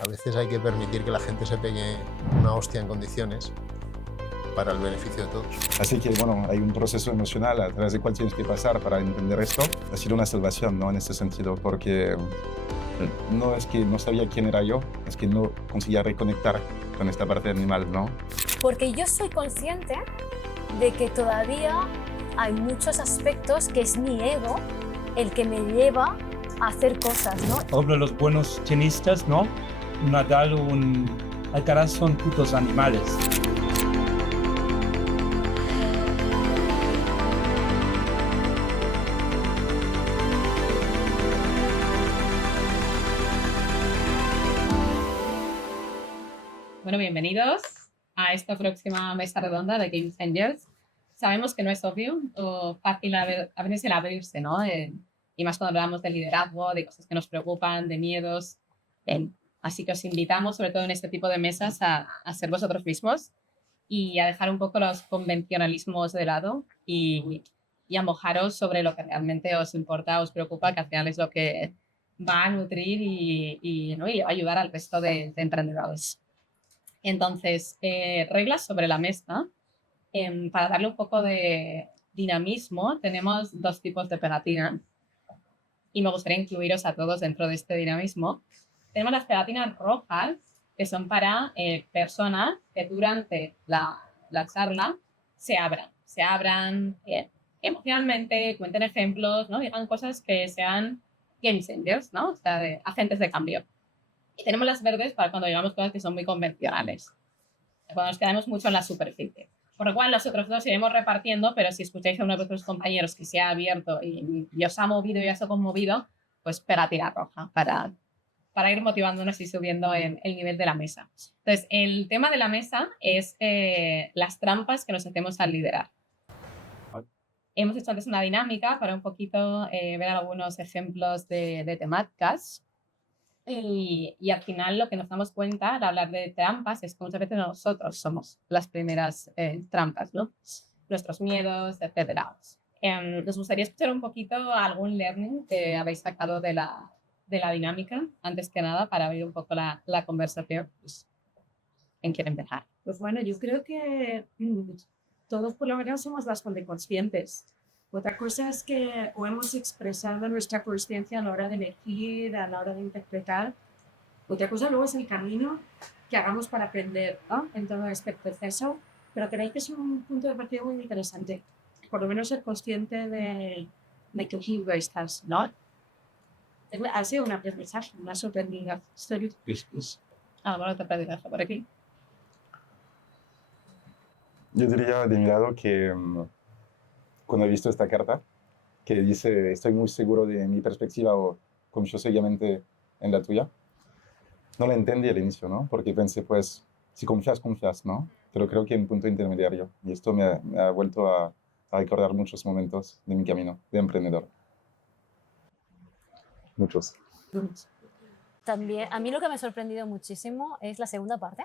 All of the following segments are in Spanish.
A veces hay que permitir que la gente se pegue una hostia en condiciones para el beneficio de todos. Así que, bueno, hay un proceso emocional a través del cual tienes que pasar para entender esto. Ha sido una salvación, ¿no? En este sentido, porque no es que no sabía quién era yo, es que no conseguía reconectar con esta parte animal, ¿no? Porque yo soy consciente de que todavía hay muchos aspectos que es mi ego el que me lleva a hacer cosas, ¿no? Por los buenos tenistas, ¿no? Nadal o Alcaraz son putos animales. Bueno, bienvenidos a esta próxima mesa redonda de Game Changers. Sabemos que no es obvio o fácil a veces el abrirse, ¿no? Y más cuando hablamos de liderazgo, de cosas que nos preocupan, de miedos. Así que os invitamos, sobre todo en este tipo de mesas, a ser vosotros mismos y a dejar un poco los convencionalismos de lado y a mojaros sobre lo que realmente os importa, os preocupa, que al final es lo que va a nutrir y a ayudar al resto de emprendedores. Entonces, reglas sobre la mesa. Para darle un poco de dinamismo, tenemos dos tipos de pegatina y me gustaría incluiros a todos dentro de este dinamismo. Tenemos las pegatinas rojas, que son para personas que durante la charla se abran emocionalmente, cuenten ejemplos, ¿no? Digan cosas que sean game changers, ¿no? O sea, de agentes de cambio. Y tenemos las verdes para cuando digamos cosas que son muy convencionales, cuando nos quedamos mucho en la superficie. Por lo cual, los otros dos iremos repartiendo, pero si escucháis a uno de vuestros compañeros que se ha abierto y os ha movido y os ha conmovido, pues pegatina roja para ir motivándonos y subiendo el nivel de la mesa. Entonces, el tema de la mesa es las trampas que nos hacemos al liderar. Hemos hecho antes una dinámica para un poquito ver algunos ejemplos de temáticas. Y al final lo que nos damos cuenta al hablar de trampas es que muchas veces nosotros somos las primeras trampas, ¿no? Nuestros miedos, etc. Nos gustaría escuchar un poquito algún learning que habéis sacado de la dinámica, antes que nada, para abrir un poco la conversación. Pues, ¿quién quiere empezar? Pues bueno, yo creo que todos por lo menos somos bastante conscientes. Otra cosa es que o hemos expresado nuestra consciencia a la hora de elegir, a la hora de interpretar. Otra cosa luego es el camino que hagamos para aprender, ¿no? En todo este proceso. Pero creo que es un punto de partida muy interesante. Por lo menos ser consciente de que equipo estás, ¿no? Ha sido un aprendizaje, una sorprendida. Bueno, te aprendizaje por aquí. Yo diría de mi lado que cuando he visto esta carta que dice estoy muy seguro de mi perspectiva o confío ciegamente en la tuya, no la entendí al inicio, ¿no? Porque pensé, pues, si confías, confías, ¿no? Pero creo que hay un punto intermediario y esto me ha vuelto a recordar muchos momentos de mi camino de emprendedor. Muchos. También, a mí lo que me ha sorprendido muchísimo es la segunda parte,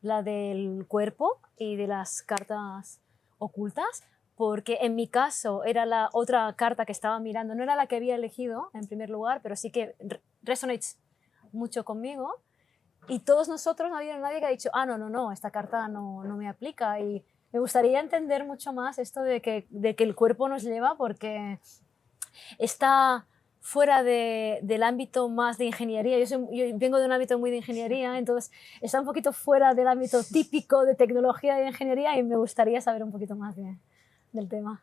la del cuerpo y de las cartas ocultas, porque en mi caso era la otra carta que estaba mirando, no era la que había elegido en primer lugar, pero sí que resonates mucho conmigo y todos nosotros, no había nadie que ha dicho, no, esta carta no me aplica, y me gustaría entender mucho más esto de que el cuerpo nos lleva, porque está fuera del ámbito más de ingeniería. Yo vengo de un ámbito muy de ingeniería, entonces está un poquito fuera del ámbito típico de tecnología y de ingeniería, y me gustaría saber un poquito más del tema.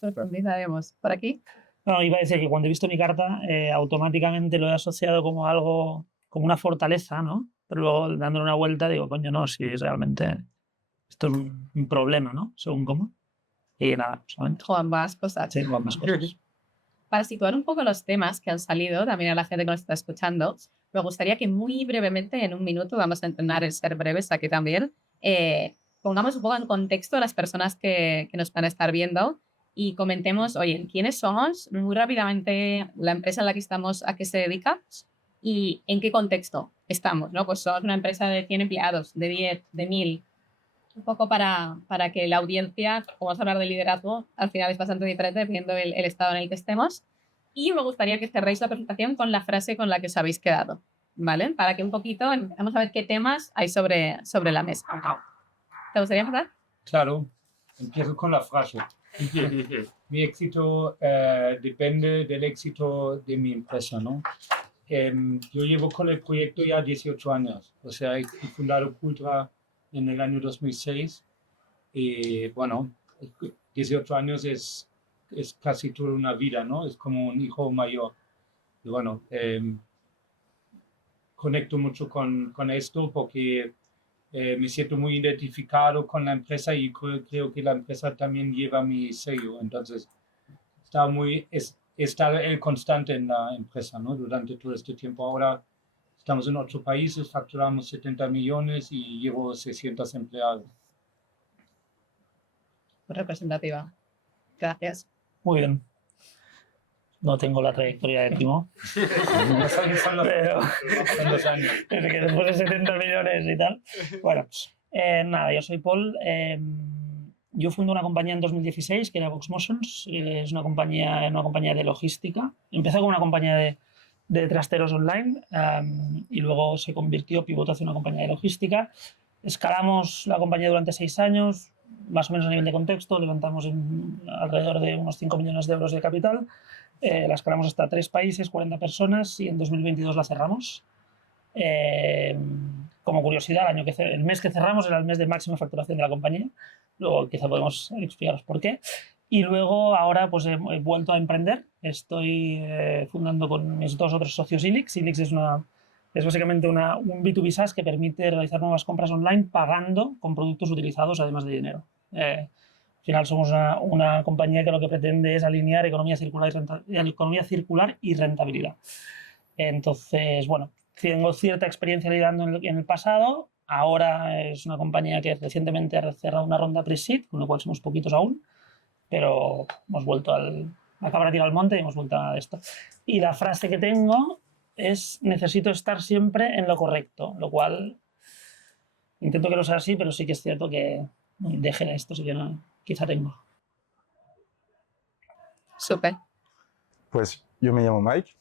Sorprendizaremos. ¿Por aquí? No, iba a decir que cuando he visto mi carta, automáticamente lo he asociado como algo, como una fortaleza, ¿no? Pero luego, dándole una vuelta, digo, coño, no, si realmente esto es un problema, ¿no? Según cómo. Y nada, solamente. O ambas cosas. Sí, o ambas cosas. Para situar un poco los temas que han salido, también a la gente que nos está escuchando, me gustaría que muy brevemente, en un minuto, vamos a entrenar el ser breves aquí también, pongamos un poco en contexto a las personas que nos van a estar viendo y comentemos, oye, ¿quiénes somos? Muy rápidamente, la empresa en la que estamos, ¿a qué se dedica? Y en qué contexto estamos, ¿no? Pues somos una empresa de 100 empleados, de 10, de 1000. Un poco para que la audiencia, como vamos a hablar de liderazgo, al final es bastante diferente dependiendo del estado en el que estemos. Y me gustaría que cerréis la presentación con la frase con la que os habéis quedado. ¿vale? Para que un poquito vamos a ver qué temas hay sobre la mesa. ¿Te gustaría empezar? Claro, empiezo con la frase. Mi éxito depende del éxito de mi empresa, ¿no? Yo llevo con el proyecto ya 18 años, o sea, he fundado Cultra en el año 2006 y bueno, 18 años es casi toda una vida, ¿no? Es como un hijo mayor. Y bueno, conecto mucho con esto porque me siento muy identificado con la empresa y creo que la empresa también lleva mi sello. Entonces, está el constante en la empresa, ¿no? Durante todo este tiempo. Ahora estamos en 8 países, facturamos 70 millones y llevo 600 empleados. Representativa. Gracias. Muy bien. No tengo la trayectoria de Timo. Pero Son 2 años. desde que después de 70 millones y tal. Bueno, nada, yo soy Paul. Yo fundé una compañía en 2016 que era Vox Motions. Es una compañía de logística. Empezó como una compañía de trasteros online y luego se pivotó hacia una compañía de logística. Escalamos la compañía durante 6 años, más o menos a nivel de contexto. Levantamos alrededor de unos 5 millones de euros de capital. La escalamos hasta 3 países, 40 personas y en 2022 la cerramos. Como curiosidad, el mes que cerramos era el mes de máxima facturación de la compañía. Luego quizá podemos explicaros por qué. Y luego ahora pues he vuelto a emprender. Estoy fundando con mis 2 otros socios Ilix. Ilix es básicamente un B2B SaaS que permite realizar nuevas compras online pagando con productos utilizados además de dinero. Al final somos una compañía que lo que pretende es alinear economía circular y rentabilidad. Entonces, bueno, tengo cierta experiencia liderando en el pasado. Ahora es una compañía que recientemente ha cerrado una ronda pre-seed, con lo cual somos poquitos aún, pero hemos vuelto a cabra tira al monte y hemos vuelto a esto. Y la frase que tengo es: necesito estar siempre en lo correcto, lo cual intento que no sea así, pero sí que es cierto que dejen esto, sí que no, quizá tengo. Súper. Pues yo me llamo Mike,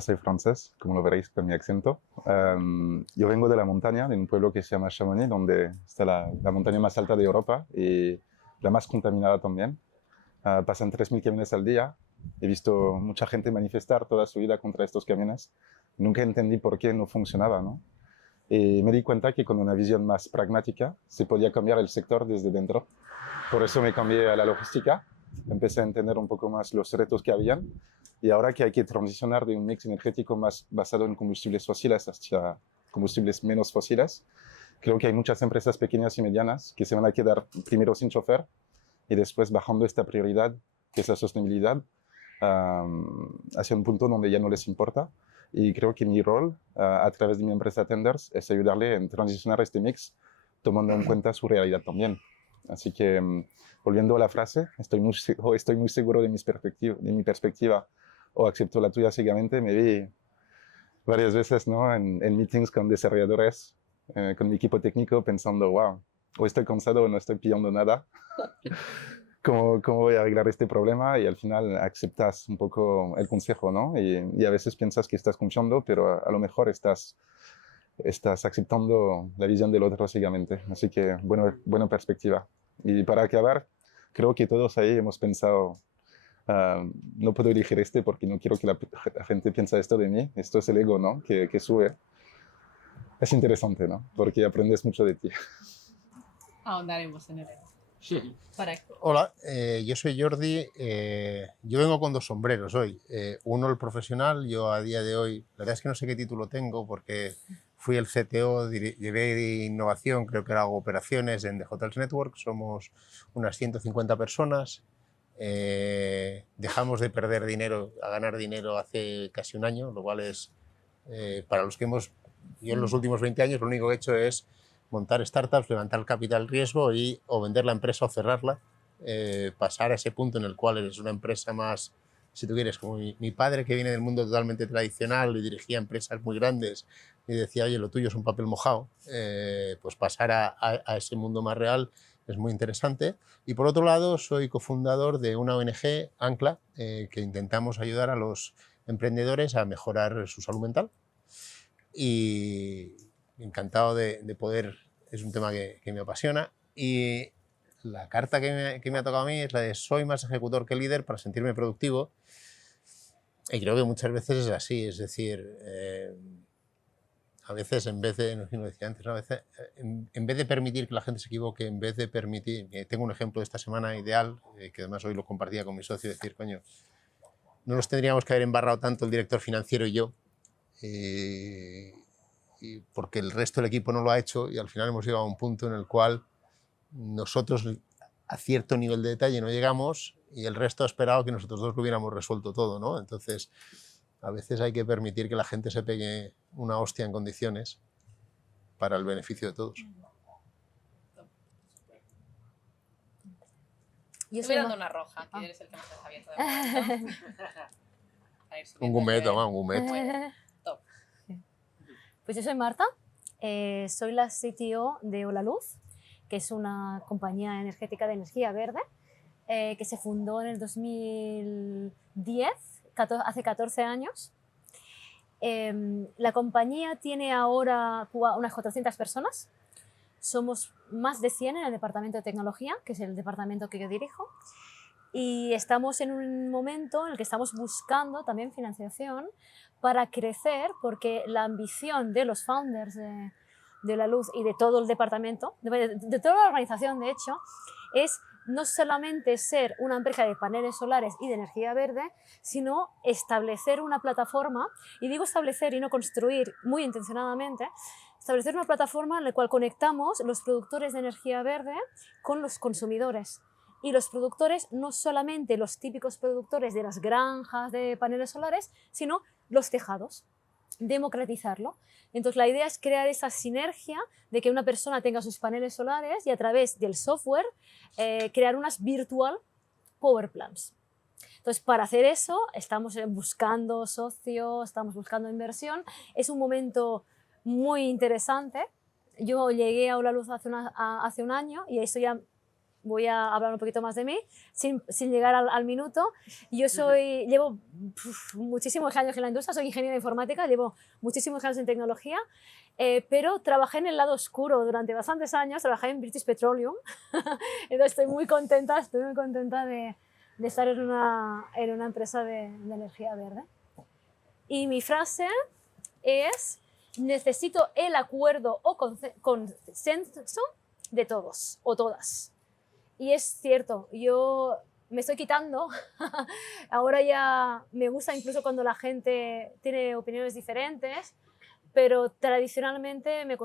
soy francés, como lo veréis con mi acento. Yo vengo de la montaña, de un pueblo que se llama Chamonix, donde está la montaña más alta de Europa y la más contaminada también. Pasan 3.000 camiones al día. He visto mucha gente manifestar toda su vida contra estos camiones. Nunca entendí por qué no funcionaba, ¿no? Y me di cuenta que con una visión más pragmática se podía cambiar el sector desde dentro. Por eso me cambié a la logística. Empecé a entender un poco más los retos que habían y ahora que hay que transicionar de un mix energético más basado en combustibles fósiles hacia combustibles menos fósiles, creo que hay muchas empresas pequeñas y medianas que se van a quedar primero sin chofer y después bajando esta prioridad, que es la sostenibilidad, hacia un punto donde ya no les importa. Y creo que mi rol a través de mi empresa Tenders es ayudarle en transicionar este mix tomando en cuenta su realidad también. Así que, volviendo a la frase, estoy muy seguro de mi perspectiva o acepto la tuya ciegamente. Me vi varias veces, ¿no? en meetings con desarrolladores, con mi equipo técnico, pensando, wow, o estoy cansado o no estoy pillando nada. ¿Cómo voy a arreglar este problema? Y al final aceptas un poco el consejo, ¿no? Y a veces piensas que estás confiando, pero a lo mejor estás aceptando la visión del otro ciegamente. Así que, buena perspectiva. Y para acabar, creo que todos ahí hemos pensado, no puedo elegir porque no quiero que la gente piense esto de mí. Esto es el ego, ¿no? Que sube. Es interesante, ¿no? Porque aprendes mucho de ti. Ahondaremos en el ego. Sí. Hola, yo soy Jordi. Yo vengo con 2 sombreros hoy. Uno, el profesional. Yo a día de hoy, la verdad es que no sé qué título tengo porque fui el CTO, llevé de innovación, creo que hago operaciones en The Hotels Network. Somos unas 150 personas. Dejamos de perder dinero a ganar dinero hace casi un año, lo cual es, para los que yo en los últimos 20 años lo único que he hecho es montar startups, levantar capital riesgo o vender la empresa o cerrarla, pasar a ese punto en el cual eres una empresa más, si tú quieres, como mi padre, que viene del mundo totalmente tradicional y dirigía empresas muy grandes y decía, oye, lo tuyo es un papel mojado, pues pasar a ese mundo más real es muy interesante. Y por otro lado, soy cofundador de una ONG, Ancla, que intentamos ayudar a los emprendedores a mejorar su salud mental. y encantado de poder, es un tema que me apasiona. Y la carta que me ha tocado a mí es la de soy más ejecutor que líder para sentirme productivo. Y creo que muchas veces es así, es decir, a veces en vez de, no sé si lo decía antes, ¿no? A veces, en vez de permitir que la gente se equivoque, en vez de permitir, tengo un ejemplo de esta semana ideal, que además hoy lo compartía con mi socio, decir, coño, no nos tendríamos que haber embarrado tanto el director financiero y yo, y porque el resto del equipo no lo ha hecho y al final hemos llegado a un punto en el cual nosotros a cierto nivel de detalle no llegamos y el resto ha esperado que nosotros dos lo hubiéramos resuelto todo, ¿no? Entonces, a veces hay que permitir que la gente se pegue una hostia en condiciones para el beneficio de todos. Yo Estoy soy dando Ma- una roja, que eres el que más está abierto de momento. A ir Un subiendo el gumet, nivel. un gumet. Top. Pues yo soy Marta, soy la CTO de Holaluz, que es una compañía energética de energía verde que se fundó en el 2010, hace 14 años. La compañía tiene ahora unas 400 personas. Somos más de 100 en el departamento de tecnología, que es el departamento que yo dirijo. Y estamos en un momento en el que estamos buscando también financiación para crecer, porque la ambición de los founders de Holaluz y de todo el departamento, de toda la organización, de hecho, es no solamente ser una empresa de paneles solares y de energía verde, sino establecer una plataforma, y digo establecer y no construir muy intencionadamente, establecer una plataforma en la cual conectamos los productores de energía verde con los consumidores. Y los productores, no solamente los típicos productores de las granjas de paneles solares, sino los tejados, democratizarlo. Entonces la idea es crear esa sinergia de que una persona tenga sus paneles solares y a través del software crear unas virtual power plants. Entonces, para hacer eso, estamos buscando socios, estamos buscando inversión. Es un momento muy interesante. Yo llegué a Holaluz hace un año y eso ya voy a hablar un poquito más de mí, sin llegar al minuto. Yo llevo muchísimos años en la industria, soy ingeniera informática, llevo muchísimos años en tecnología, pero trabajé en el lado oscuro durante bastantes años, trabajé en British Petroleum, entonces estoy muy contenta de estar en una empresa de energía verde. Y mi frase es, necesito el acuerdo o consenso de todos o todas. Y es cierto, yo me estoy quitando, ahora ya me gusta incluso cuando la gente tiene opiniones diferentes, pero tradicionalmente me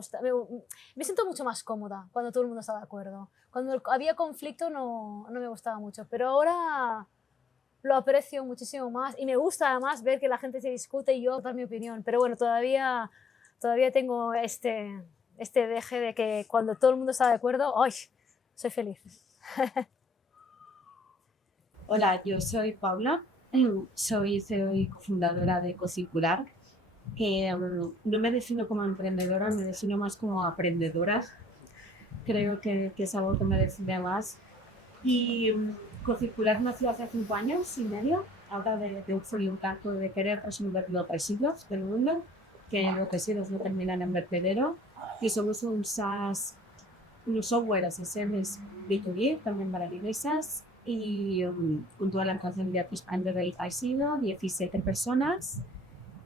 siento mucho más cómoda cuando todo el mundo está de acuerdo. Cuando había conflicto no me gustaba mucho, pero ahora lo aprecio muchísimo más y me gusta además ver que la gente se discute y yo dar mi opinión, pero bueno, todavía tengo este deje de que cuando todo el mundo está de acuerdo, ¡ay!, soy feliz. Hola, yo soy Paula, soy CEO y cofundadora de Ecocircular. No me defino como emprendedora, me defino más como aprendedora. Creo que es algo que me define más. Y Ecocircular nació hace 5 años y medio, ahora de un voluntariado de querer resolver los residuos del mundo, que los residuos no terminan en vertedero. Y somos un SaaS, un software as a service B2B, también para empresas, y con toda la alcance de Expanded ha sido 17 personas,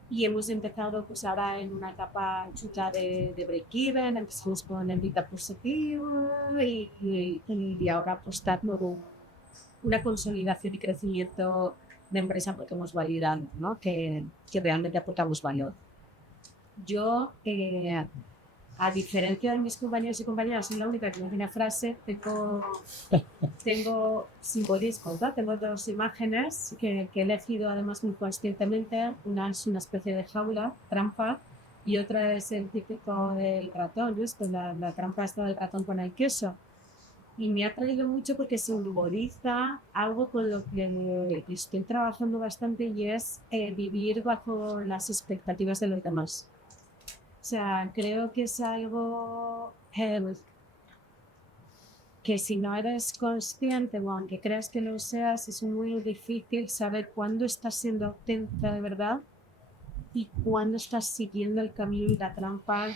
y hemos empezado pues ahora en una etapa chuta de break-even, empezamos con el EBITDA positivo y ahora pues está luego una consolidación y crecimiento de empresa porque hemos validado, ¿no? que realmente aportamos valor. Yo a diferencia de mis compañeros y compañeras, soy la única que no tiene frase. Tengo 5 discos, ¿no? Tengo 2 imágenes que he elegido además muy conscientemente. Una es una especie de jaula, trampa, y otra es el típico del ratón, ¿ves? Pues la trampa está del ratón con el queso. Y me ha traído mucho porque simboliza algo con lo que estoy trabajando bastante y es vivir bajo las expectativas de los demás. O sea, creo que es algo que si no eres consciente o aunque creas que lo seas, es muy difícil saber cuándo estás siendo auténtica de verdad y cuándo estás siguiendo el camino y la trampa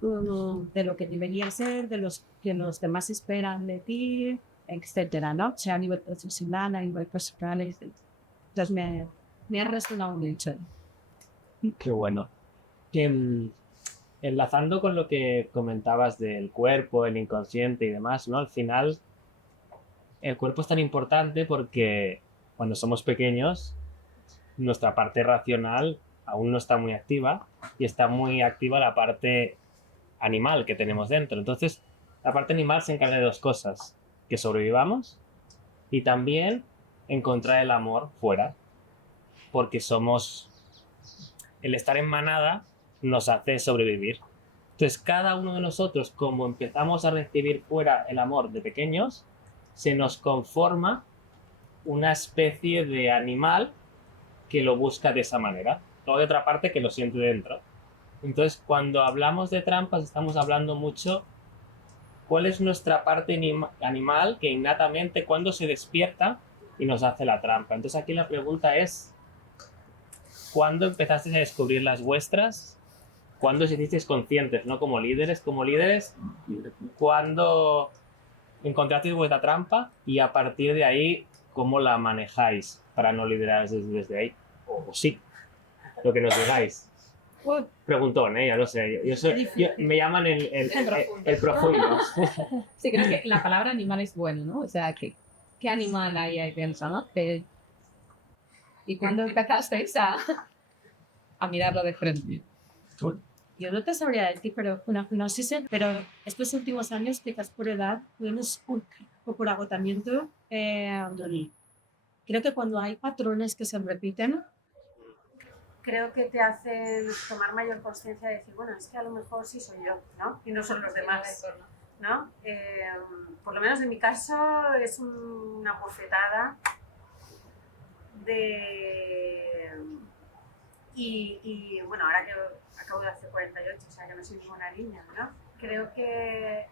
de lo que debería ser, de los que los demás esperan de ti, etcétera, ¿no? O sea, a nivel profesional, a nivel personal, etc. Entonces me ha resonado mucho. Qué bueno. Que, enlazando con lo que comentabas del cuerpo, el inconsciente y demás, ¿no? Al final, el cuerpo es tan importante porque cuando somos pequeños, nuestra parte racional aún no está muy activa y está muy activa la parte animal que tenemos dentro. Entonces, la parte animal se encarga de dos cosas: que sobrevivamos y también encontrar el amor fuera, porque el estar en manada nos hace sobrevivir. Entonces, cada uno de nosotros, como empezamos a recibir fuera el amor de pequeños, se nos conforma una especie de animal que lo busca de esa manera. Luego hay otra parte que lo siente dentro. Entonces, cuando hablamos de trampas, estamos hablando mucho cuál es nuestra parte animal que innatamente, cuando se despierta y nos hace la trampa. Entonces, aquí la pregunta es: ¿cuándo empezasteis a descubrir las vuestras? ¿Cuándo os hicisteis conscientes, ¿no? Como líderes, ¿cuándo encontrasteis vuestra trampa? Y a partir de ahí, ¿cómo la manejáis para no lideraros desde ahí? O sí, lo que nos digáis. Preguntón, ya lo sé. Me llaman el profundo. Sí, creo que la palabra animal es buena, ¿no? O sea, ¿qué animal hay ahí dentro, no? ¿Y cuándo empezasteis a mirarlo de frente? Yo no te sabría decir, pero no sé si, pero estos últimos años, quizás por edad, o por agotamiento, creo que cuando hay patrones que se repiten, creo que te hacen tomar mayor conciencia de decir, bueno, es que a lo mejor sí soy yo, ¿no? Y no son los demás, ¿no? Por lo menos en mi caso es una bofetada y bueno, ahora que acabo de hacer 48, o sea que no soy ninguna niña, ¿no? Creo que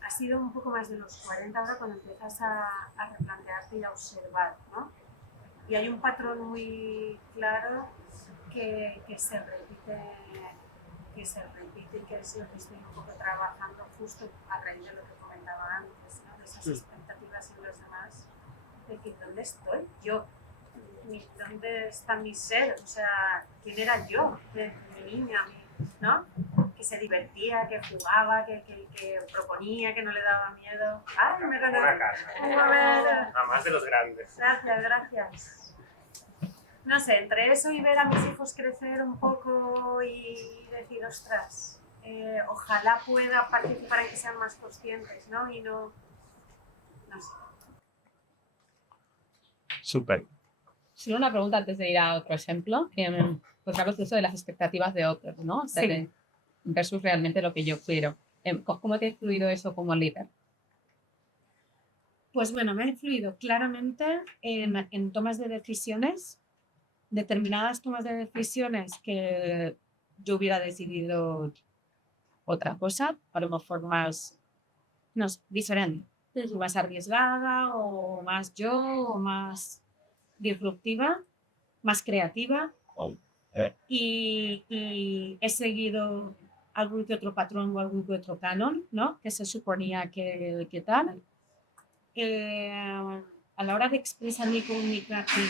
ha sido un poco más de los 40 ahora cuando empiezas a replantearte y a observar, ¿no? Y hay un patrón muy claro que se repite y que es lo que estoy un poco trabajando justo a raíz de lo que comentaba antes, ¿no? De esas expectativas en los demás, de que ¿dónde estoy yo? ¿Dónde está mi ser? O sea, ¿quién era yo? Mi niña, ¿no? Que se divertía, que jugaba, que proponía, que no le daba miedo. ¡Ay, me ganó! Una casa. A más de los grandes. Gracias. No sé, entre eso y ver a mis hijos crecer un poco y decir, ostras, ojalá pueda participar en que sean más conscientes, ¿no? Y no sé. Súper. Solo una pregunta antes de ir a otro ejemplo. Pues hablas de eso de las expectativas de otros, ¿no? O sea, Sí. Versus realmente lo que yo quiero. ¿Cómo te ha influido eso como líder? Pues bueno, me ha influido claramente en tomas de decisiones, determinadas tomas de decisiones que yo hubiera decidido otra cosa, a lo mejor más diferente, más arriesgada o más yo, o más disruptiva, más creativa. Y he seguido algún que otro patrón o algún que otro canon, ¿no? Que se suponía que tal. A la hora de expresar mi comunicación,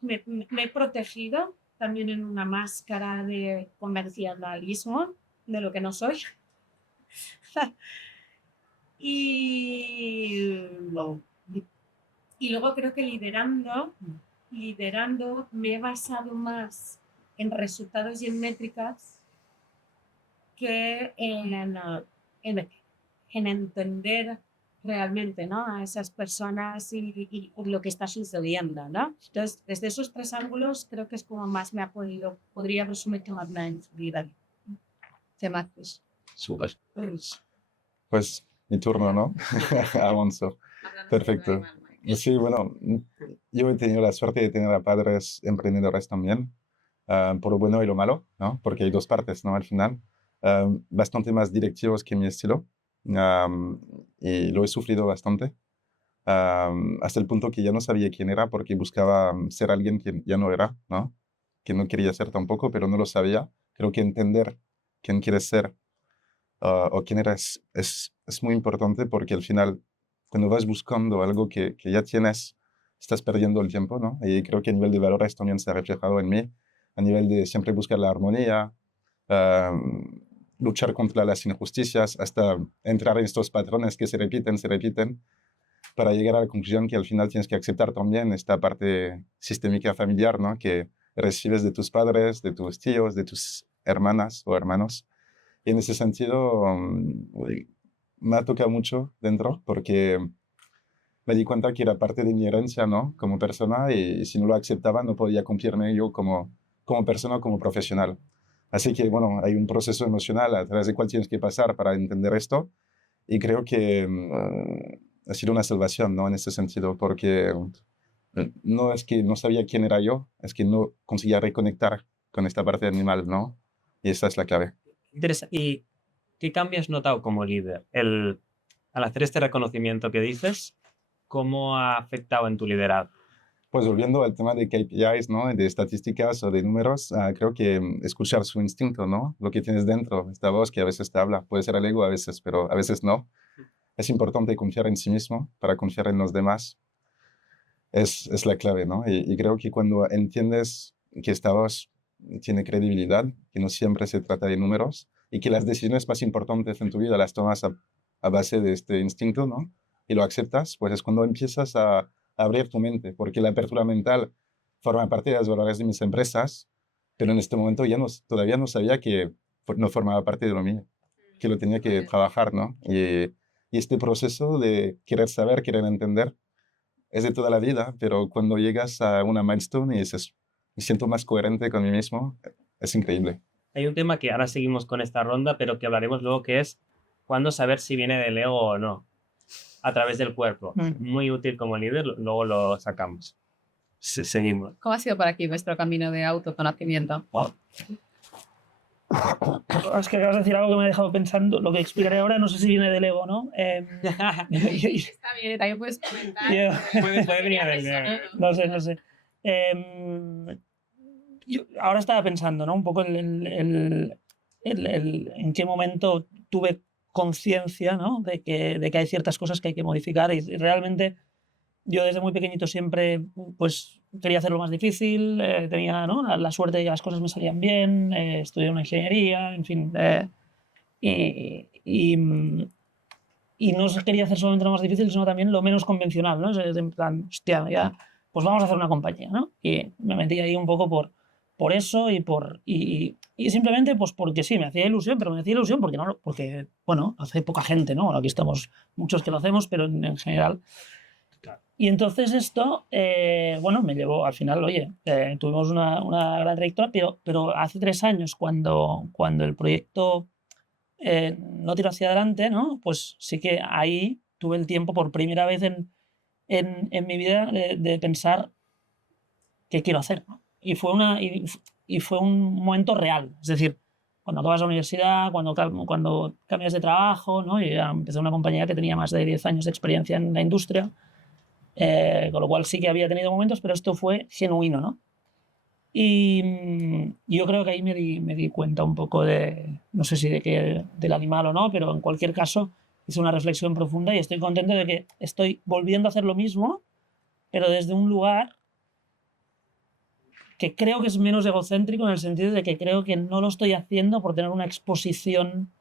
me he protegido también en una máscara de convencionalismo de lo que no soy. Y luego creo que liderando me he basado más en resultados y en métricas que en entender realmente, ¿no? A esas personas y lo que está sucediendo, ¿no? Entonces, desde esos tres ángulos creo que es como más me ha podría resumir que más me ha influido. Temas. Súper. Pues mi turno, ¿no? Avanzo. Perfecto. Sí, bueno, yo he tenido la suerte de tener a padres emprendedores también, por lo bueno y lo malo, ¿no? Porque hay dos partes, ¿no? Al final, bastante más directivos que mi estilo, y lo he sufrido bastante. hasta el punto que ya no sabía quién era porque buscaba ser alguien que ya no era, ¿no? Que no quería ser tampoco, pero no lo sabía. Creo que entender quién quieres ser o quién eres es muy importante porque al final, cuando vas buscando algo que ya tienes, estás perdiendo el tiempo, ¿no? Y creo que a nivel de valores también se ha reflejado en mí, a nivel de siempre buscar la armonía, luchar contra las injusticias, hasta entrar en estos patrones que se repiten, para llegar a la conclusión que al final tienes que aceptar también esta parte sistémica familiar, ¿no? Que recibes de tus padres, de tus tíos, de tus hermanas o hermanos. Y en ese sentido, me ha tocado mucho dentro porque me di cuenta que era parte de mi herencia, ¿no? Como persona, y si no lo aceptaba no podía cumplirme yo como persona, como profesional. Así que, bueno, hay un proceso emocional a través del cual tienes que pasar para entender esto, y creo que ha sido una salvación, ¿no? En ese sentido, porque no es que no sabía quién era yo, es que no conseguía reconectar con esta parte animal, ¿no? Y esa es la clave. Interesante. ¿Y qué cambio has notado como líder? Al hacer este reconocimiento que dices, ¿cómo ha afectado en tu liderazgo? Pues volviendo al tema de KPIs, ¿no? De estadísticas o de números, creo que escuchar su instinto, ¿no? Lo que tienes dentro, esta voz que a veces te habla, puede ser el ego a veces, pero a veces no. Es importante confiar en sí mismo para confiar en los demás. Es la clave, ¿no? Y creo que cuando entiendes que esta voz tiene credibilidad, que no siempre se trata de números, y que las decisiones más importantes en tu vida las tomas a base de este instinto, ¿no? Y lo aceptas, pues es cuando empiezas a abrir tu mente, porque la apertura mental forma parte de los valores de mis empresas, pero en este momento todavía no sabía que no formaba parte de lo mío, que lo tenía que trabajar, ¿no? Y este proceso de querer saber, querer entender, es de toda la vida, pero cuando llegas a una milestone y dices, me siento más coherente con mí mismo, es increíble. Hay un tema que ahora seguimos con esta ronda, pero que hablaremos luego, que es cuándo saber si viene del ego o no, a través del cuerpo. Muy útil como líder, luego lo sacamos. Seguimos. ¿Cómo ha sido para aquí vuestro camino de autoconocimiento? Wow. Es que acabas de decir algo que me ha dejado pensando. Lo que explicaré ahora no sé si viene del ego, ¿no? Está bien, también puedes comentar. Puede venir del ego. No sé. Yo ahora estaba pensando, ¿no? Un poco en qué momento tuve conciencia, ¿no? de que hay ciertas cosas que hay que modificar, y realmente yo desde muy pequeñito siempre pues quería hacerlo más difícil, tenía, ¿no? la suerte de que las cosas me salían bien, estudié una ingeniería, en fin, y no quería hacer solamente lo más difícil, sino también lo menos convencional, ¿no? En plan, hostia, ya, pues vamos a hacer una compañía, ¿no? Y me metí ahí un poco por eso y simplemente pues porque sí, me hacía ilusión, pero me hacía ilusión porque, bueno, hace poca gente, ¿no? Aquí estamos muchos que lo hacemos, pero en general. Y entonces esto, bueno, me llevó al final, oye, tuvimos una gran trayectoria, pero hace 3 años, cuando el proyecto no tiró hacia adelante, ¿no? Pues sí que ahí tuve el tiempo por primera vez en mi vida de pensar qué quiero hacer, ¿no? Y fue un momento real, es decir, cuando acabas la universidad, cuando cambias de trabajo, ¿no? Y empecé una compañía que tenía más de 10 años de experiencia en la industria, con lo cual sí que había tenido momentos, pero esto fue genuino, ¿no? Y yo creo que ahí me di cuenta un poco no sé si del animal o no, pero en cualquier caso hice una reflexión profunda y estoy contento de que estoy volviendo a hacer lo mismo, pero desde un lugar que creo que es menos egocéntrico, en el sentido de que creo que no lo estoy haciendo por tener una exposición,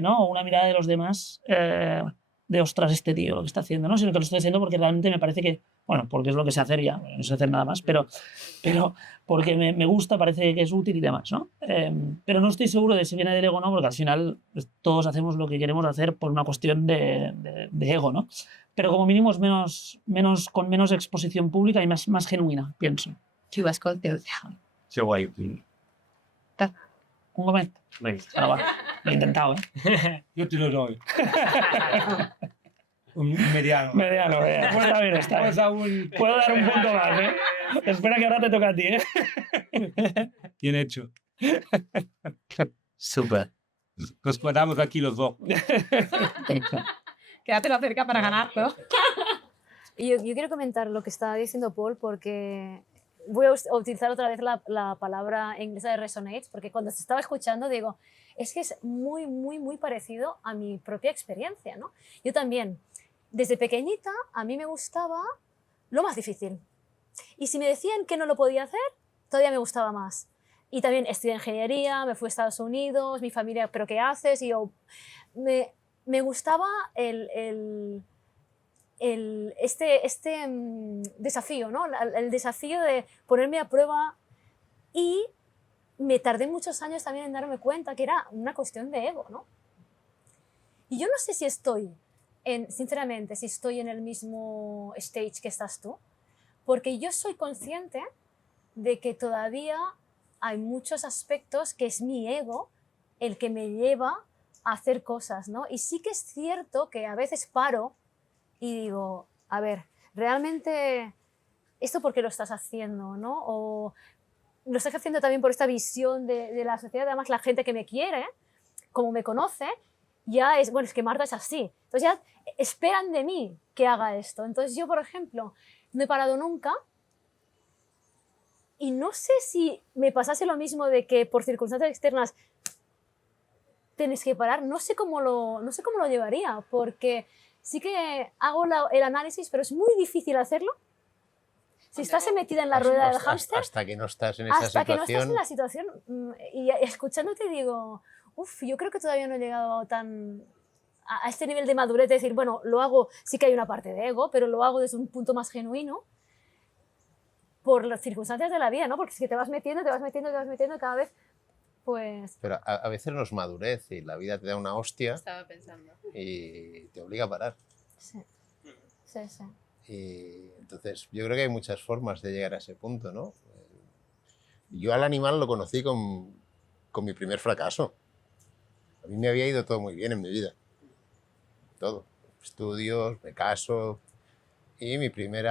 ¿no? o una mirada de los demás de ostras, este tío lo que está haciendo, ¿no? Sino que lo estoy haciendo porque realmente me parece que, bueno, porque es lo que sé hacer ya, no sé hacer nada más, pero porque me gusta, parece que es útil y demás, ¿no? Pero no estoy seguro de si viene del ego o no, porque al final pues, todos hacemos lo que queremos hacer por una cuestión de ego, ¿no? Pero como mínimo es con menos exposición pública y más genuina, pienso. Qui ho ascolti. Sí, guay. Un momento. Venga. Ahora va. Lo he intentado, ¿eh? Yo te lo doy. Un mediano. Mediano. Está bien. Pues aún... Puedo dar un punto más, ¿eh? Espera que ahora te toca a ti, ¿eh? Bien hecho. Súper. Nos quedamos aquí los dos. Quédatelo cerca para ganar, ¿no? Yo quiero comentar lo que estaba diciendo Paul porque voy a utilizar otra vez la palabra inglesa de resonate, porque cuando se estaba escuchando digo, es que es muy, muy, muy parecido a mi propia experiencia, ¿no? Yo también, desde pequeñita, a mí me gustaba lo más difícil. Y si me decían que no lo podía hacer, todavía me gustaba más. Y también estudié ingeniería, me fui a Estados Unidos, mi familia, ¿pero qué haces? Y yo, me gustaba este desafío, ¿no? El desafío de ponerme a prueba, y me tardé muchos años también en darme cuenta que era una cuestión de ego, ¿no? Y yo no sé si sinceramente, si estoy en el mismo stage que estás tú, porque yo soy consciente de que todavía hay muchos aspectos que es mi ego el que me lleva a hacer cosas, ¿no? Y sí que es cierto que a veces paro y digo, a ver, ¿realmente esto por qué lo estás haciendo, no? O lo estás haciendo también por esta visión de la sociedad, además la gente que me quiere, como me conoce, ya es, bueno, es que Marta es así. Entonces ya esperan de mí que haga esto. Entonces yo, por ejemplo, no he parado nunca y no sé si me pasase lo mismo de que por circunstancias externas tienes que parar, no sé cómo lo llevaría, porque sí que hago el análisis, pero es muy difícil hacerlo. Si estás metida en la rueda del hámster, hasta que no estás en esa hasta que no situación. estás en la situación, y escuchándote digo, yo creo que todavía no he llegado a este nivel de madurez de decir, bueno, lo hago, sí que hay una parte de ego, pero lo hago desde un punto más genuino por las circunstancias de la vida, ¿no? Porque es que te vas metiendo cada vez, pues... Pero a veces no es madurez y la vida te da una hostia. Estaba pensando. Y te obliga a parar. Sí. Y entonces yo creo que hay muchas formas de llegar a ese punto, ¿no? Yo al animal lo conocí con mi primer fracaso. A mí me había ido todo muy bien en mi vida. Todo. Estudios, me caso. Y mi primer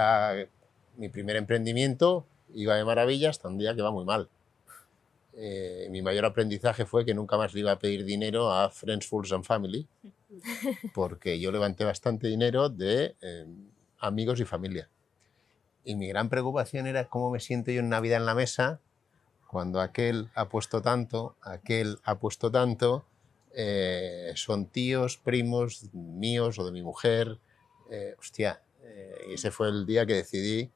emprendimiento iba de maravilla hasta un día que va muy mal. Mi mayor aprendizaje fue que nunca más le iba a pedir dinero a Friends, Fools and Family, porque yo levanté bastante dinero de amigos y familia. Y mi gran preocupación era cómo me siento yo en Navidad en la mesa cuando aquel ha puesto tanto, son tíos, primos míos o de mi mujer. Y ese fue el día que decidí.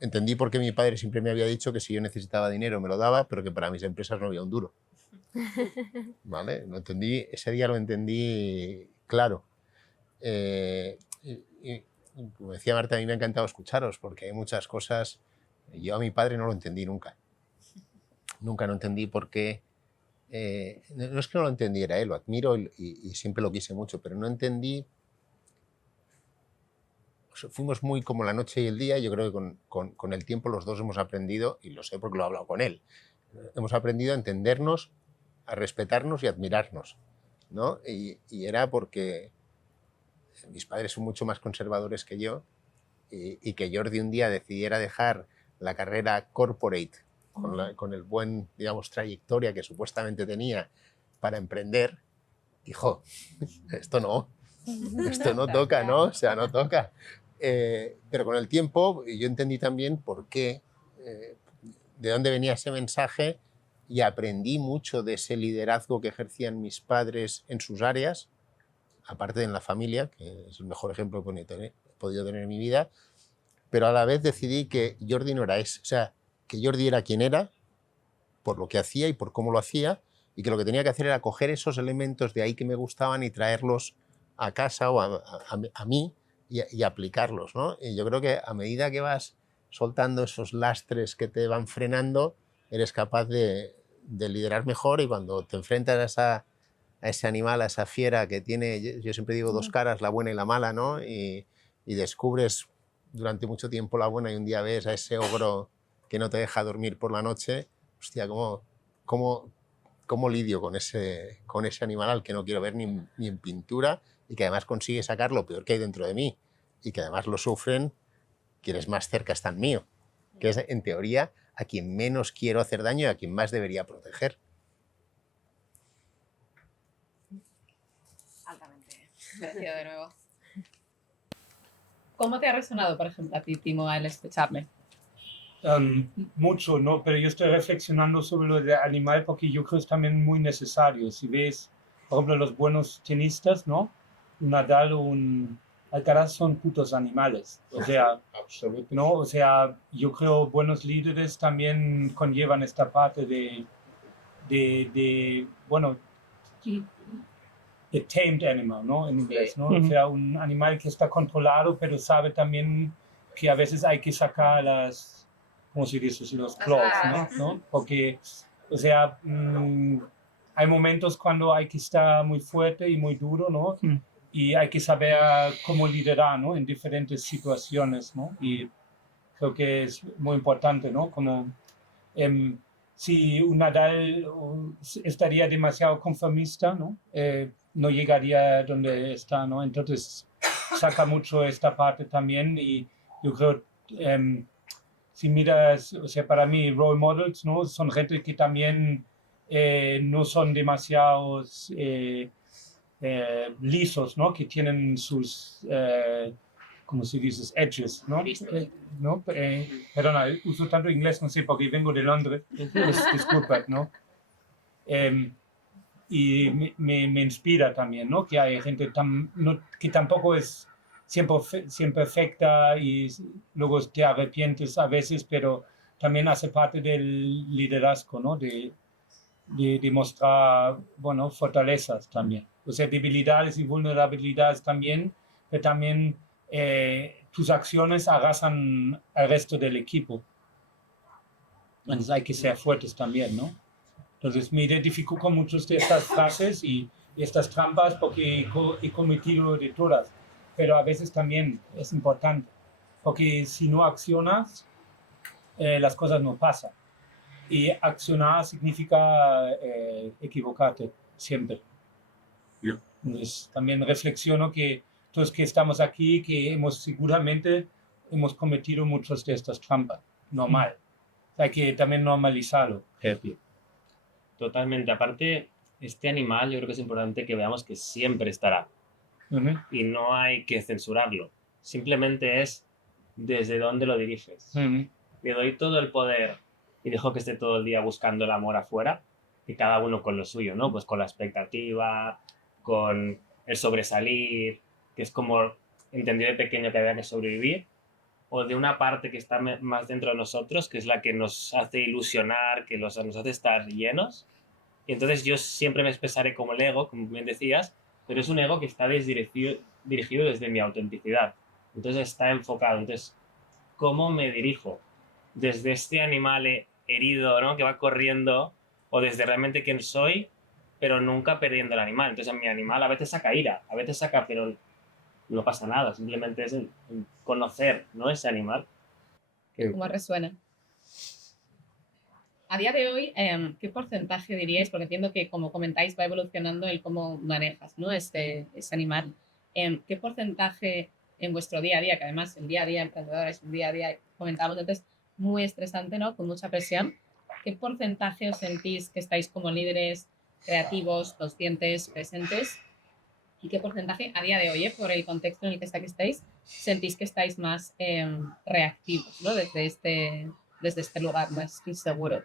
Entendí por qué mi padre siempre me había dicho que si yo necesitaba dinero me lo daba, pero que para mis empresas no había un duro. ¿Vale? Ese día lo entendí claro. Y como decía Marta, a mí me ha encantado escucharos, porque hay muchas cosas. Yo a mi padre no lo entendí nunca. Nunca no entendí por qué. No es que no lo entendiera, lo admiro y siempre lo quise mucho, pero no entendí. Fuimos muy como la noche y el día. Yo creo que con el tiempo los dos hemos aprendido, y lo sé porque lo he hablado con él, hemos aprendido a entendernos, a respetarnos y a admirarnos, ¿no? Y era porque mis padres son mucho más conservadores que yo, y que Jordi un día decidiera dejar la carrera corporate con el buen, digamos, trayectoria que supuestamente tenía para emprender. Dijo, esto no toca, ¿no? O sea, no toca. Pero con el tiempo yo entendí también por qué, de dónde venía ese mensaje, y aprendí mucho de ese liderazgo que ejercían mis padres en sus áreas, aparte de en la familia, que es el mejor ejemplo que he podido tener en mi vida, pero a la vez decidí que Jordi no era eso, o sea, que Jordi era quien era, por lo que hacía y por cómo lo hacía, y que lo que tenía que hacer era coger esos elementos de ahí que me gustaban y traerlos a casa o a mí y aplicarlos, ¿no? Y yo creo que a medida que vas soltando esos lastres que te van frenando, eres capaz de liderar mejor, y cuando te enfrentas a ese animal, a esa fiera que tiene, yo siempre digo, dos caras, la buena y la mala, ¿no? Y descubres durante mucho tiempo la buena, y un día ves a ese ogro que no te deja dormir por la noche. Hostia, ¿cómo lidio con ese animal al que no quiero ver ni en pintura, y que además consigue sacar lo peor que hay dentro de mí, y que además lo sufren quienes más cerca están mío, que es en teoría a quien menos quiero hacer daño y a quien más debería proteger? Altamente. Gracias de nuevo. ¿Cómo te ha resonado, por ejemplo, a ti, Timo, al escucharme? Mucho, ¿no? Pero yo estoy reflexionando sobre lo de animal porque yo creo que es también muy necesario. Si ves, por ejemplo, los buenos tenistas, ¿no? Un Nadal o un Alcaraz son putos animales. O sea, ¿no? O sea, yo creo buenos líderes también conllevan esta parte bueno, the tamed animal, ¿no? En inglés, ¿no? O sea, un animal que está controlado, pero sabe también que a veces hay que sacar las, ¿cómo se dice? Los claws, ¿no? Porque, o sea, hay momentos cuando hay que estar muy fuerte y muy duro, ¿no? Y hay que saber cómo liderar, ¿no? En diferentes situaciones, ¿no? Y creo que es muy importante, ¿no? Como si un Nadal estaría demasiado conformista, ¿no? No llegaría donde está, ¿no? Entonces saca mucho esta parte también y yo creo, si miras, o sea, para mí role models, ¿no? Son gente que también no son demasiados lisos, ¿no? Que tienen sus, ¿cómo se dice? Edges, ¿no? ¿No? Perdona, uso tanto inglés, no sé, porque vengo de Londres, disculpa, ¿no? Y me inspira también, ¿no? Que hay gente que tampoco es siempre perfecta y luego te arrepientes a veces, pero también hace parte del liderazgo, ¿no? De mostrar, bueno, fortalezas también. O sea, debilidades y vulnerabilidades también, pero también tus acciones arrasan al resto del equipo. Entonces hay que ser fuertes también, ¿no? Entonces me identifico con muchas de estas frases y estas trampas porque he cometido de todas, pero a veces también es importante, porque si no accionas, las cosas no pasan. Y accionar significa equivocarte siempre. Entonces, también reflexiono que todos que estamos aquí, que seguramente hemos cometido muchas de estas trampas. Normal. Hay que también normalizarlo. Totalmente. Aparte, este animal yo creo que es importante que veamos que siempre estará. Y no hay que censurarlo. Simplemente es desde dónde lo diriges. Le doy todo el poder y dejo que esté todo el día buscando el amor afuera, y cada uno con lo suyo, ¿no? Pues con la expectativa, con el sobresalir, que es como entendió de pequeño que había que sobrevivir, o de una parte que está más dentro de nosotros, que es la que nos hace ilusionar, que nos hace estar llenos. Y entonces yo siempre me expresaré como el ego, como bien decías, pero es un ego que está dirigido desde mi autenticidad. Entonces está enfocado. Entonces, ¿cómo me dirijo? Desde este animal herido, ¿no? Que va corriendo, o desde realmente quién soy, pero nunca perdiendo el animal. Entonces mi animal a veces saca ira, a veces saca, pero no pasa nada, simplemente es el conocer, ¿no? Ese animal. ¿Cómo resuena? A día de hoy, ¿qué porcentaje diríais? Porque entiendo que, como comentáis, va evolucionando el cómo manejas, ¿no? ese animal. ¿Qué porcentaje en vuestro día a día, que además el día a día emprendedor es un día a día, comentábamos antes, muy estresante, ¿no? Con mucha presión. ¿Qué porcentaje os sentís que estáis como líderes creativos, conscientes, presentes? ¿Y qué porcentaje a día de hoy, por el contexto en el que estáis, sentís que estáis más reactivos, ¿no? Desde este lugar más inseguro?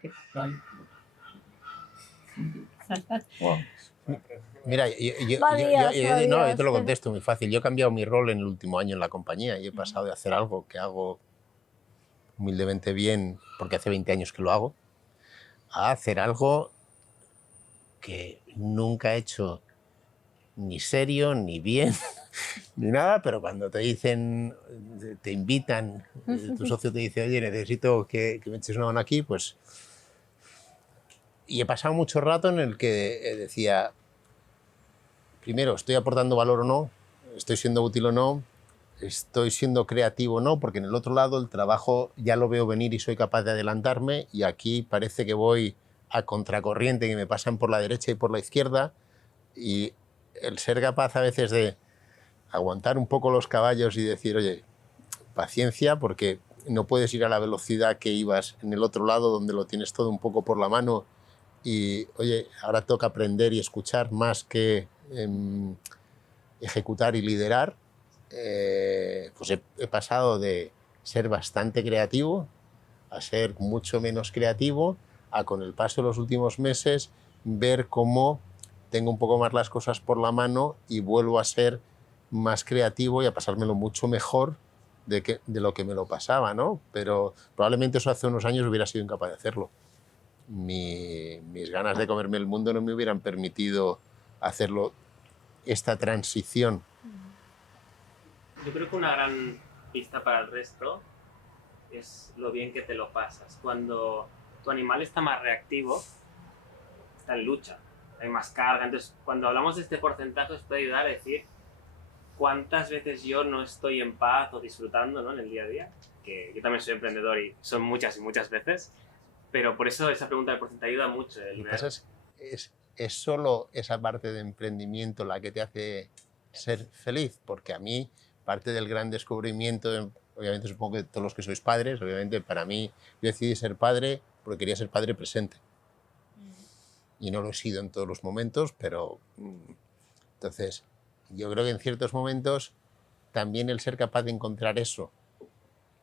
Mira, yo te lo contesto muy fácil. Yo he cambiado mi rol en el último año en la compañía y he pasado de hacer algo que hago humildemente bien, porque hace 20 años que lo hago, a hacer algo que nunca he hecho ni serio, ni bien, ni nada, pero cuando te dicen, te invitan, tu socio te dice, oye, necesito que me eches una mano aquí, pues... Y he pasado mucho rato en el que decía, primero, ¿estoy aportando valor o no? ¿Estoy siendo útil o no? ¿Estoy siendo creativo o no? Porque en el otro lado el trabajo ya lo veo venir y soy capaz de adelantarme, y aquí parece que voy a contracorriente, que me pasan por la derecha y por la izquierda, y el ser capaz a veces de aguantar un poco los caballos y decir, oye, paciencia, porque no puedes ir a la velocidad que ibas en el otro lado, donde lo tienes todo un poco por la mano, y, oye, ahora toca aprender y escuchar más que ejecutar y liderar. pues he pasado de ser bastante creativo a ser mucho menos creativo, a con el paso de los últimos meses ver cómo tengo un poco más las cosas por la mano y vuelvo a ser más creativo y a pasármelo mucho mejor de lo que me lo pasaba, ¿no? Pero probablemente eso hace unos años hubiera sido incapaz de hacerlo. Mis ganas de comerme el mundo no me hubieran permitido hacerlo, esta transición. Yo creo que una gran pista para el resto es lo bien que te lo pasas. Cuando tu animal está más reactivo, está en lucha, hay más carga. Entonces, cuando hablamos de este porcentaje, os puede ayudar a decir cuántas veces yo no estoy en paz o disfrutando, ¿no?, en el día a día. Que yo también soy emprendedor y son muchas y muchas veces, pero por eso esa pregunta del porcentaje ayuda mucho. Lo que pasa es solo esa parte de emprendimiento la que te hace ser feliz, porque a mí parte del gran descubrimiento, obviamente supongo que todos los que sois padres, obviamente para mí yo decidí ser padre porque quería ser padre presente. Y no lo he sido en todos los momentos, pero entonces yo creo que en ciertos momentos también el ser capaz de encontrar eso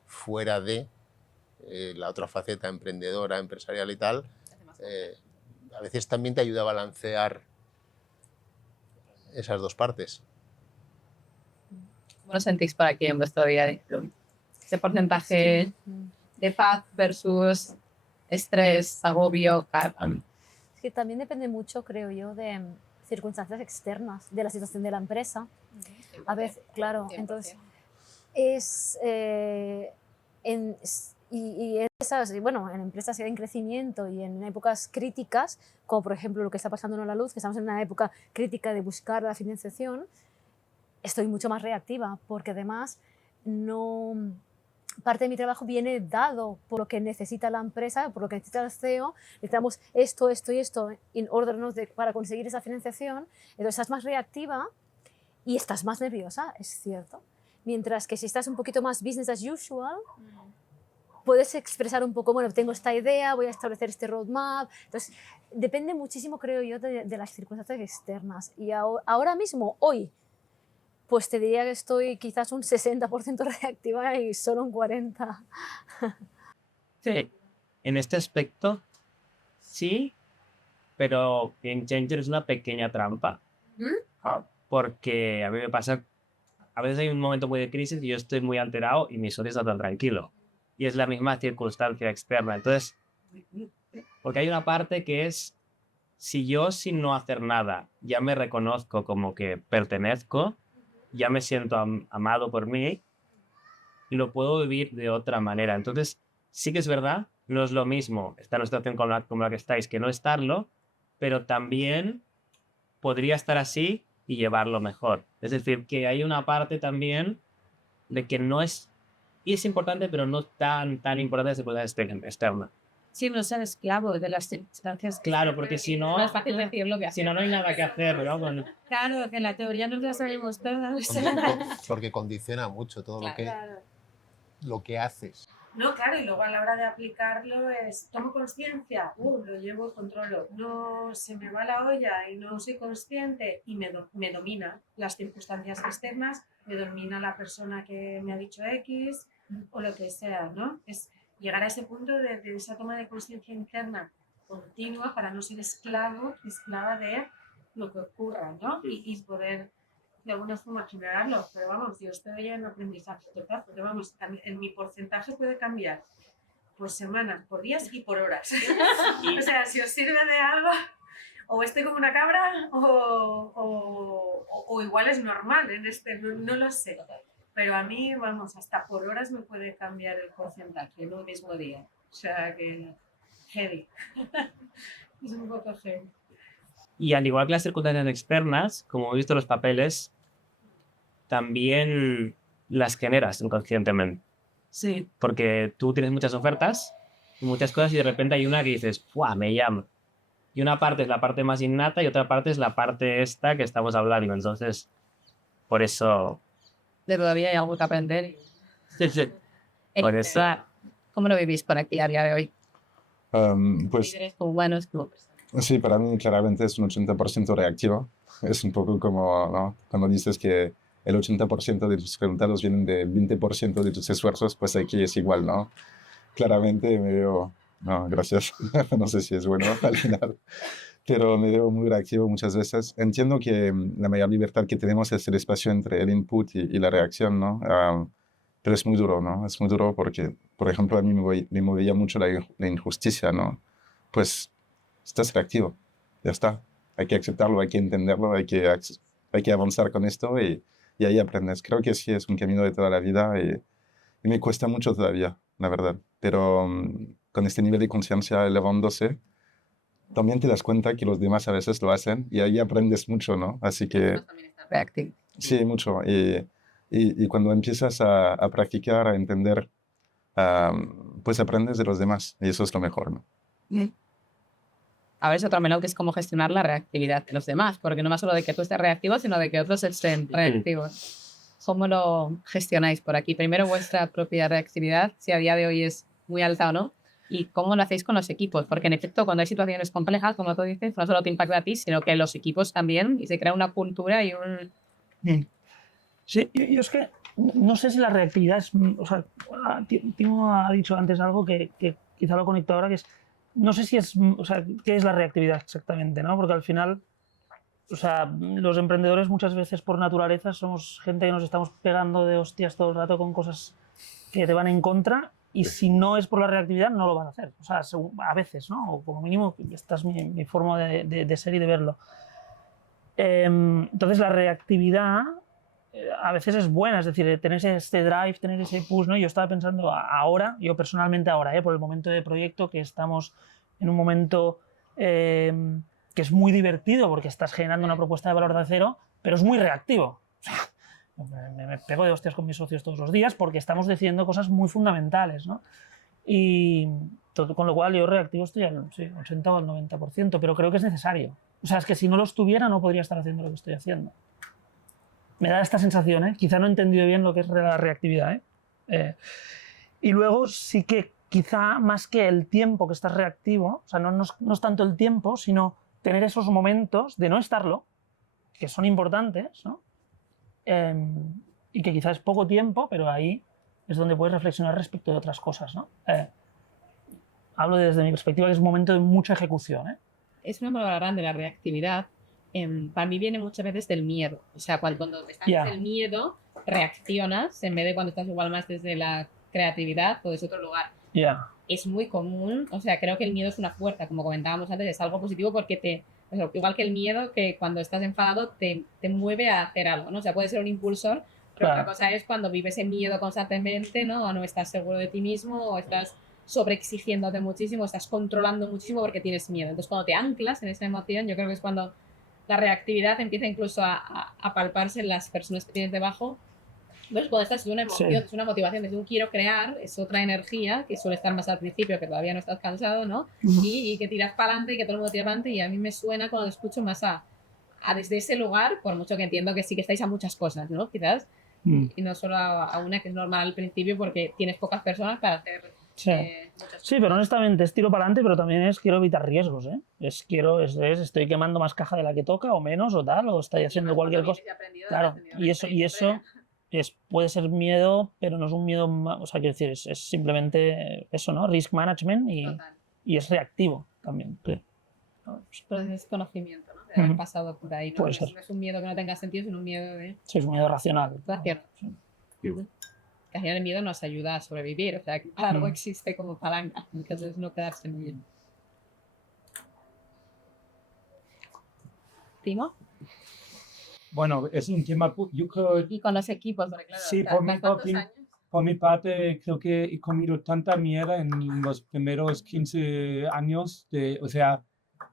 fuera de la otra faceta emprendedora, empresarial y tal, a veces también te ayuda a balancear esas dos partes. ¿Cómo lo sentís por aquí en vuestro día a día? Ese porcentaje de paz versus estrés, agobio. Es que también depende mucho, creo yo, de circunstancias externas, de la situación de la empresa. A veces, claro, entonces bueno, en empresas en crecimiento y en épocas críticas, como por ejemplo lo que está pasando en La Luz, que estamos en una época crítica de buscar la financiación, estoy mucho más reactiva, porque además parte de mi trabajo viene dado por lo que necesita la empresa, por lo que necesita el CEO. Necesitamos esto, esto y esto en orden para conseguir esa financiación. Entonces estás más reactiva y estás más nerviosa, es cierto. Mientras que si estás un poquito más business as usual, puedes expresar un poco, bueno, tengo esta idea, voy a establecer este roadmap. Entonces depende muchísimo, creo yo, de las circunstancias externas. Y ahora mismo, hoy, pues te diría que estoy quizás un 60% reactiva y solo un 40%. Sí, en este aspecto, sí, pero Game Changer es una pequeña trampa. Porque a mí me pasa, a veces hay un momento muy de crisis y yo estoy muy alterado y mi socio está tan tranquilo. Y es la misma circunstancia externa. Entonces, porque hay una parte que es, si yo sin no hacer nada ya me reconozco como que pertenezco, ya me siento amado por mí y lo puedo vivir de otra manera. Entonces, sí que es verdad, no es lo mismo estar en una situación como la que estáis que no estarlo, pero también podría estar así y llevarlo mejor. Es decir, que hay una parte también de que no es, y es importante, pero no tan importante desde el punto de vista externa. Sí, no ser esclavo de las circunstancias. Claro, porque si no, No es fácil decirlo que si no, no hay nada que hacer, ¿no? Bueno, Claro, que en la teoría no la sabemos todas. Porque condiciona mucho todo lo que haces. No, claro, y luego a la hora de aplicarlo es, tomo conciencia, lo llevo, controlo, no se me va la olla y no soy consciente y me domina las circunstancias externas, me domina la persona que me ha dicho X o lo que sea, ¿no? Es llegar a ese punto de esa toma de conciencia interna continua para no ser esclava de lo que ocurra, ¿no? Y poder de alguna forma generarlo, pero vamos, yo estoy en aprendizaje total, porque vamos, en mi porcentaje puede cambiar por semanas, por días y por horas. O sea, si os sirve de algo, o estoy como una cabra, o igual es normal, no lo sé. Pero a mí, vamos, hasta por horas me puede cambiar el porcentaje en un mismo día. O sea que, heavy. Es un poco heavy. y al igual que las circunstancias externas, como he visto los papeles, también las generas inconscientemente. Sí. Porque tú tienes muchas ofertas, muchas cosas, y de repente hay una que dices, ¡fuah! Me llama. Y una parte es la parte más innata y otra parte es la parte esta que estamos hablando. Entonces, por eso... De todavía hay algo que aprender. Sí, sí. Por eso... ¿Cómo lo vivís por aquí a día de hoy? Pues Líderes como buenos clubes. sí, para mí claramente es un 80% reactivo. Es un poco como, ¿no?, cuando dices que el 80% de tus resultados vienen del 20% de tus esfuerzos, pues aquí es igual, ¿no? Claramente me veo, no, gracias, no sé si es bueno al final, pero me veo muy reactivo muchas veces. Entiendo que la mayor libertad que tenemos es el espacio entre el input y la reacción, ¿no? Pero es muy duro, ¿no? Es muy duro porque, por ejemplo, a mí me movía mucho la injusticia, ¿no? Pues estás reactivo, ya está. Hay que aceptarlo, hay que entenderlo, hay que avanzar con esto y ahí aprendes. Creo que sí es un camino de toda la vida y me cuesta mucho todavía, la verdad. Pero con este nivel de conciencia elevándose, también te das cuenta que los demás a veces lo hacen y ahí aprendes mucho, ¿no? Así que Reactive. sí, mucho. Y cuando empiezas a practicar, a entender, pues aprendes de los demás y eso es lo mejor, ¿no? A ver, es otro melón que es cómo gestionar la reactividad de los demás, porque no más solo de que tú estés reactivo, sino de que otros estén reactivos. ¿Cómo lo gestionáis por aquí? Primero, vuestra propia reactividad, si a día de hoy es muy alta o no, y cómo lo hacéis con los equipos, porque en efecto, cuando hay situaciones complejas, como tú dices, no solo te impacta a ti, sino que los equipos también, y se crea una cultura y un... Sí, yo es que no sé si la reactividad es... O sea, Timo ha dicho antes algo que quizá lo conecto ahora, que es... No sé si es... O sea, ¿qué es la reactividad exactamente, no? Porque al final, o sea, los emprendedores muchas veces por naturaleza somos gente que nos estamos pegando de hostias todo el rato con cosas que te van en contra y si no es por la reactividad no lo vas a hacer. O sea, a veces, ¿no? O como mínimo, esta es mi forma de ser y de verlo. Entonces la reactividad a veces es buena, es decir, tener este drive, tener ese push, ¿no? Yo estaba pensando ahora, yo personalmente ahora, por el momento de proyecto, que estamos en un momento que es muy divertido porque estás generando una propuesta de valor de cero, pero es muy reactivo. O sea, me pego de hostias con mis socios todos los días porque estamos decidiendo cosas muy fundamentales, ¿no? Y con lo cual yo reactivo estoy al 80 o al 90%, pero creo que es necesario. O sea, es que si no lo estuviera no podría estar haciendo lo que estoy haciendo. Me da esta sensación, ¿eh? Quizá no he entendido bien lo que es la reactividad, ¿eh? Y luego sí que quizá más que el tiempo que estás reactivo, o sea, no es tanto el tiempo, sino tener esos momentos de no estarlo, que son importantes, ¿no? Y que quizá es poco tiempo, pero ahí es donde puedes reflexionar respecto de otras cosas, ¿no? Hablo desde mi perspectiva que es un momento de mucha ejecución, ¿eh? Es una palabra grande, la reactividad. Para mí viene muchas veces del miedo. O sea, cuando estás desde el miedo, reaccionas en vez de cuando estás igual más desde la creatividad o desde otro lugar. Es muy común. O sea, creo que el miedo es una fuerza, como comentábamos antes, es algo positivo porque igual que el miedo, que cuando estás enfadado te mueve a hacer algo, ¿no? O sea, puede ser un impulsor, pero otra cosa es cuando vives en miedo constantemente, ¿no? O no estás seguro de ti mismo, o estás sobreexigiéndote muchísimo, estás controlando muchísimo porque tienes miedo. Entonces, cuando te anclas en esa emoción, yo creo que es cuando la reactividad empieza incluso a palparse en las personas que tienes debajo. Entonces, cuando estás de una emoción, es una motivación, desde un quiero crear, es otra energía que suele estar más al principio, que todavía no estás cansado, ¿no? Y que tiras para adelante y que todo el mundo tira para adelante. Y a mí me suena cuando escucho más a desde ese lugar, por mucho que entiendo que sí que estáis a muchas cosas, ¿no? Quizás, y no solo a una que es normal al principio porque tienes pocas personas para hacer. Sí, pero honestamente es tiro para adelante, pero también quiero evitar riesgos, ¿eh? Estoy quemando más caja de la que toca o menos o tal, o estoy haciendo cualquier cosa. Claro, y eso puede ser miedo, pero no es un miedo, o sea, quiero decir, es simplemente eso, ¿no? Risk management y es reactivo también. Sí. Pero es conocimiento, ¿no? De haber pasado por ahí. No es un miedo que no tenga sentido, sino un miedo de... Sí, es un miedo racional. Racional. Sí. Que al final el miedo nos ayuda a sobrevivir, o sea, que algo existe como palanca, entonces no quedarse en ello. ¿Timo? Bueno, es un tema, yo creo... Y con los equipos, porque claro, sí, por mi parte, creo que he comido tanta mierda en los primeros 15 años, o sea,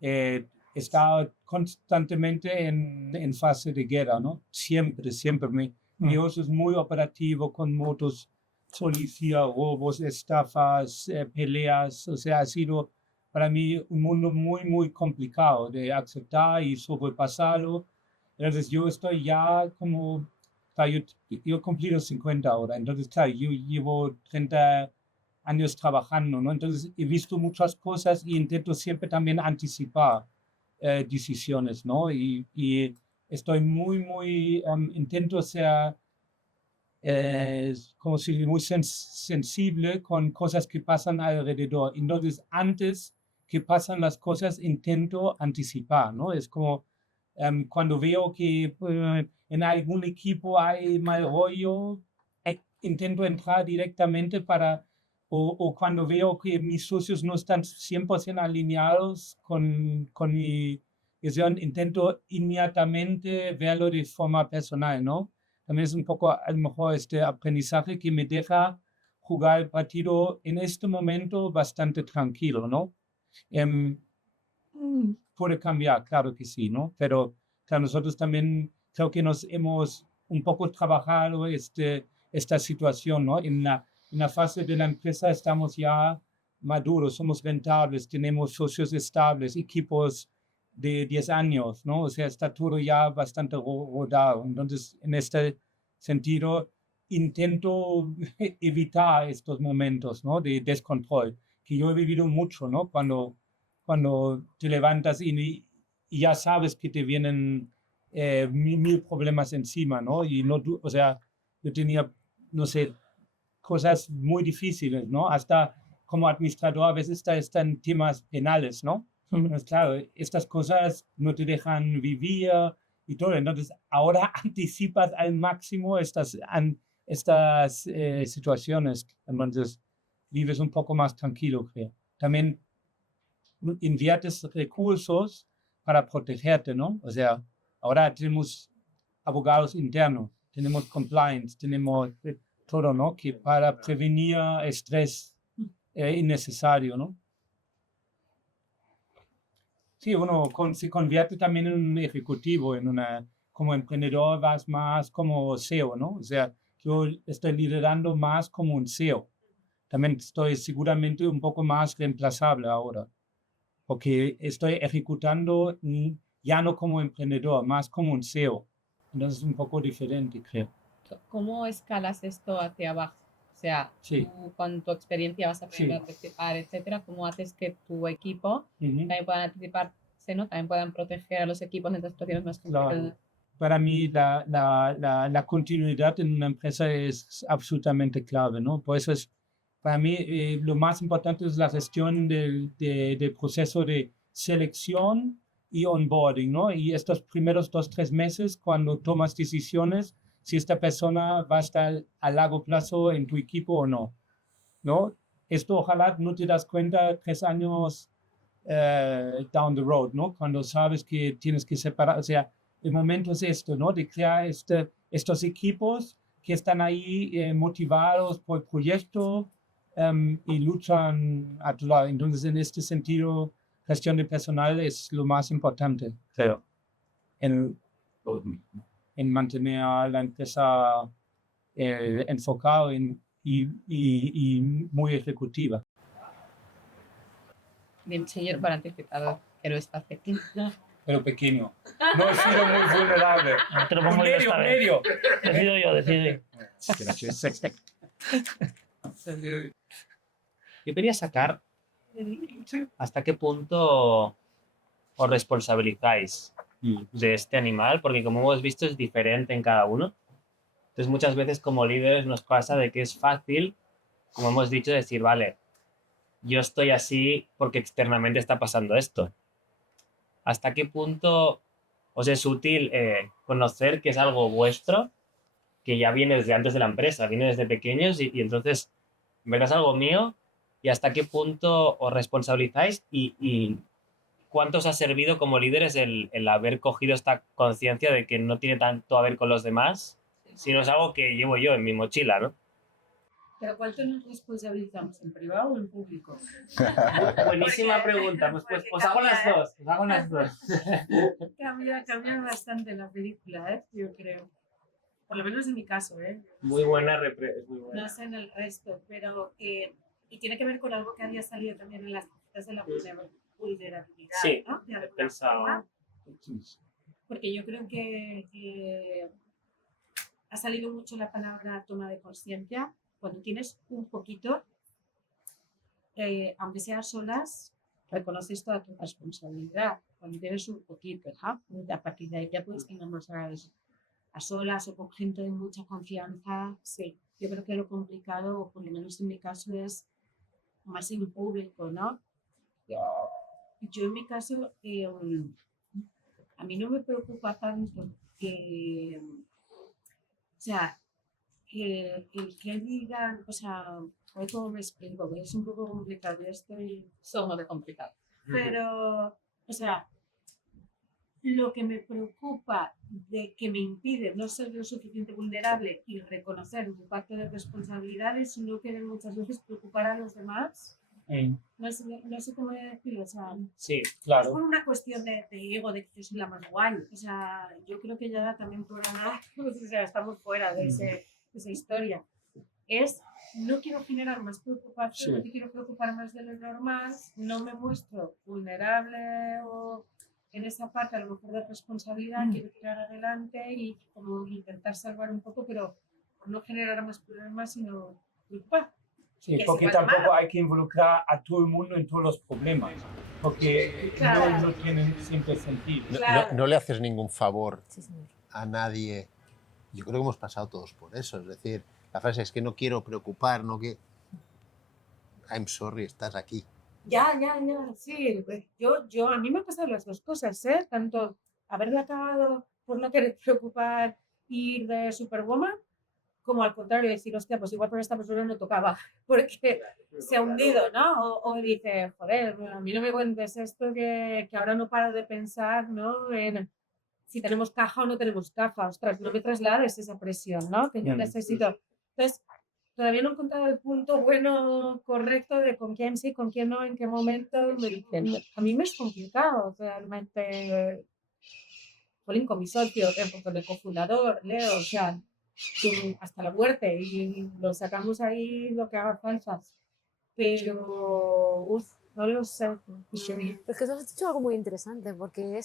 he estado constantemente en fase de guerra, ¿no? Siempre. Dios es muy operativo con motos, policía, robos, estafas, peleas. O sea, ha sido para mí un mundo muy, muy complicado de aceptar y sobrepasarlo. Entonces yo estoy ya como, yo he cumplido 50 ahora, entonces claro, yo llevo 30 años trabajando, ¿no? Entonces he visto muchas cosas y intento siempre también anticipar decisiones, ¿no? Y estoy muy, intento ser, como si muy sensible con cosas que pasan alrededor. Entonces, antes que pasan las cosas, intento anticipar, ¿no? Es como cuando veo que en algún equipo hay mal rollo, intento entrar directamente o cuando veo que mis socios no están 100% alineados con mi visión, intento inmediatamente verlo de forma personal, ¿no? También es un poco a lo mejor este aprendizaje que me deja jugar el partido en este momento bastante tranquilo, ¿no? Puede cambiar, claro que sí, ¿no? Pero claro, nosotros también creo que nos hemos un poco trabajado esta situación, ¿no? En la fase de la empresa estamos ya maduros, somos rentables, tenemos socios estables, equipos de 10 años, ¿no? O sea, está todo ya bastante rodado. Entonces, en este sentido, intento evitar estos momentos, ¿no? De descontrol, que yo he vivido mucho, ¿no? Cuando te levantas y ya sabes que te vienen mil problemas encima, ¿no? Y no, o sea, yo tenía, no sé, cosas muy difíciles, ¿no? Hasta como administrador a veces están temas penales, ¿no? Pues claro, estas cosas no te dejan vivir y todo. Entonces, ahora anticipas al máximo estas situaciones. Entonces, vives un poco más tranquilo, creo. También inviertes recursos para protegerte, ¿no? O sea, ahora tenemos abogados internos, tenemos compliance, tenemos todo, ¿no? Que para prevenir estrés innecesario, ¿no? Sí, uno se convierte también en un ejecutivo, como emprendedor vas más como CEO, ¿no? O sea, yo estoy liderando más como un CEO. También estoy seguramente un poco más reemplazable ahora, porque estoy ejecutando ya no como emprendedor, más como un CEO. Entonces es un poco diferente, creo. ¿Cómo escalas esto hacia abajo? O sea, Sí. tú con tu experiencia vas a aprender Sí. a participar, etcétera. ¿Cómo haces que tu equipo también puedan anticiparse, ¿no? También puedan proteger a los equipos en estas situaciones más Claro. complicadas? Para mí la continuidad en una empresa es absolutamente clave, ¿no? Por eso para mí lo más importante es la gestión del proceso de selección y onboarding, ¿no? Y estos primeros 2, 3 meses, cuando tomas decisiones, si esta persona va a estar a largo plazo en tu equipo o no, ¿no? Esto ojalá no te das cuenta 3 años down the road, ¿no? Cuando sabes que tienes que separar, o sea, el momento es esto, ¿no? De crear estos equipos que están ahí motivados por el proyecto y luchan a tu lado. Entonces, en este sentido, gestión de personal es lo más importante, creo, en mantener a la empresa enfocada y muy ejecutiva. Bien, señor, para anticipado, pero está pequeño. Pero pequeño. No he sido muy vulnerable. Te lo pongo yo esta vez. medio. Decido yo. Yo quería sacar hasta qué punto os responsabilizáis de este animal, porque como hemos visto es diferente en cada uno. Entonces muchas veces como líderes nos pasa de que es fácil, como hemos dicho, decir, vale, yo estoy así porque externamente está pasando esto. ¿Hasta qué punto os es útil conocer que es algo vuestro, que ya viene desde antes de la empresa, viene desde pequeños y entonces, en verdad es algo mío? ¿Y hasta qué punto os responsabilizáis y cuánto os ha servido como líderes el haber cogido esta conciencia de que no tiene tanto a ver con los demás, sino es algo que llevo yo en mi mochila, ¿no? ¿Pero cuánto nos responsabilizamos? ¿En privado o en público? Buenísima pregunta. Pues os hago las dos. Os hago las dos. Cambia bastante la película, yo creo. Por lo menos en mi caso, Muy buena. Es muy buena. No sé en el resto, pero y tiene que ver con algo que había salido también en las citas de la vulnerabilidad, Sí, ¿no? De he alguna pensado. forma. Porque yo creo que ha salido mucho la palabra toma de conciencia. Cuando tienes un poquito, aunque sea solas, reconoces toda tu responsabilidad. Cuando tienes un poquito, ¿no? A partir de ahí ya puedes tener más a solas o con gente de mucha confianza. Sí, yo creo que lo complicado, o por lo menos en mi caso, es más en público, ¿no? Yo en mi caso, a mí no me preocupa tanto que, o sea, que digan, o sea, hoy como me explico, que es un poco complicado, yo estoy... Somos de complicado. Pero, o sea, lo que me preocupa de que me impide no ser lo suficiente vulnerable y reconocer mi parte de responsabilidades y no querer muchas veces preocupar a los demás. No sé cómo decirlo, o sea, Sí, es claro. por una cuestión de ego, de que yo soy la más guay. O sea, yo creo que ya también por nada, o sea, estamos fuera de esa historia. No quiero generar más preocupación, no te quiero preocupar más de lo normal, no me muestro vulnerable o en esa parte a lo mejor de responsabilidad, quiero tirar adelante y como intentar salvar un poco, pero no generar más problemas, sino preocupar. Sí, porque tampoco hay que involucrar a todo el mundo en todos los problemas, porque no tienen siempre sentido. No le haces ningún favor Sí, señor. a nadie. Yo creo que hemos pasado todos por eso. Es decir, la frase es que no quiero preocupar, no que... I'm sorry, estás aquí. Ya, sí. A mí me han pasado las dos cosas, ¿eh? Tanto haberme acabado por no querer preocupar ir de Superwoman, como al contrario, decir, hostia, pues igual por esta persona no tocaba, porque se ha hundido, ¿no? O dice, joder, a mí no me cuentes esto que ahora no paro de pensar, ¿no? En si tenemos caja o no tenemos caja, ostras, no me traslades esa presión, ¿no? Que yo necesito. Entonces, todavía no he encontrado el punto bueno, correcto de con quién sí, con quién no, en qué momento. A mí me es complicado, realmente. Con mi socio, con el cofundador, Leo, o sea, hasta la muerte, y lo sacamos ahí lo que haga falta. Pero, no lo sé. Es que tú has dicho algo muy interesante, porque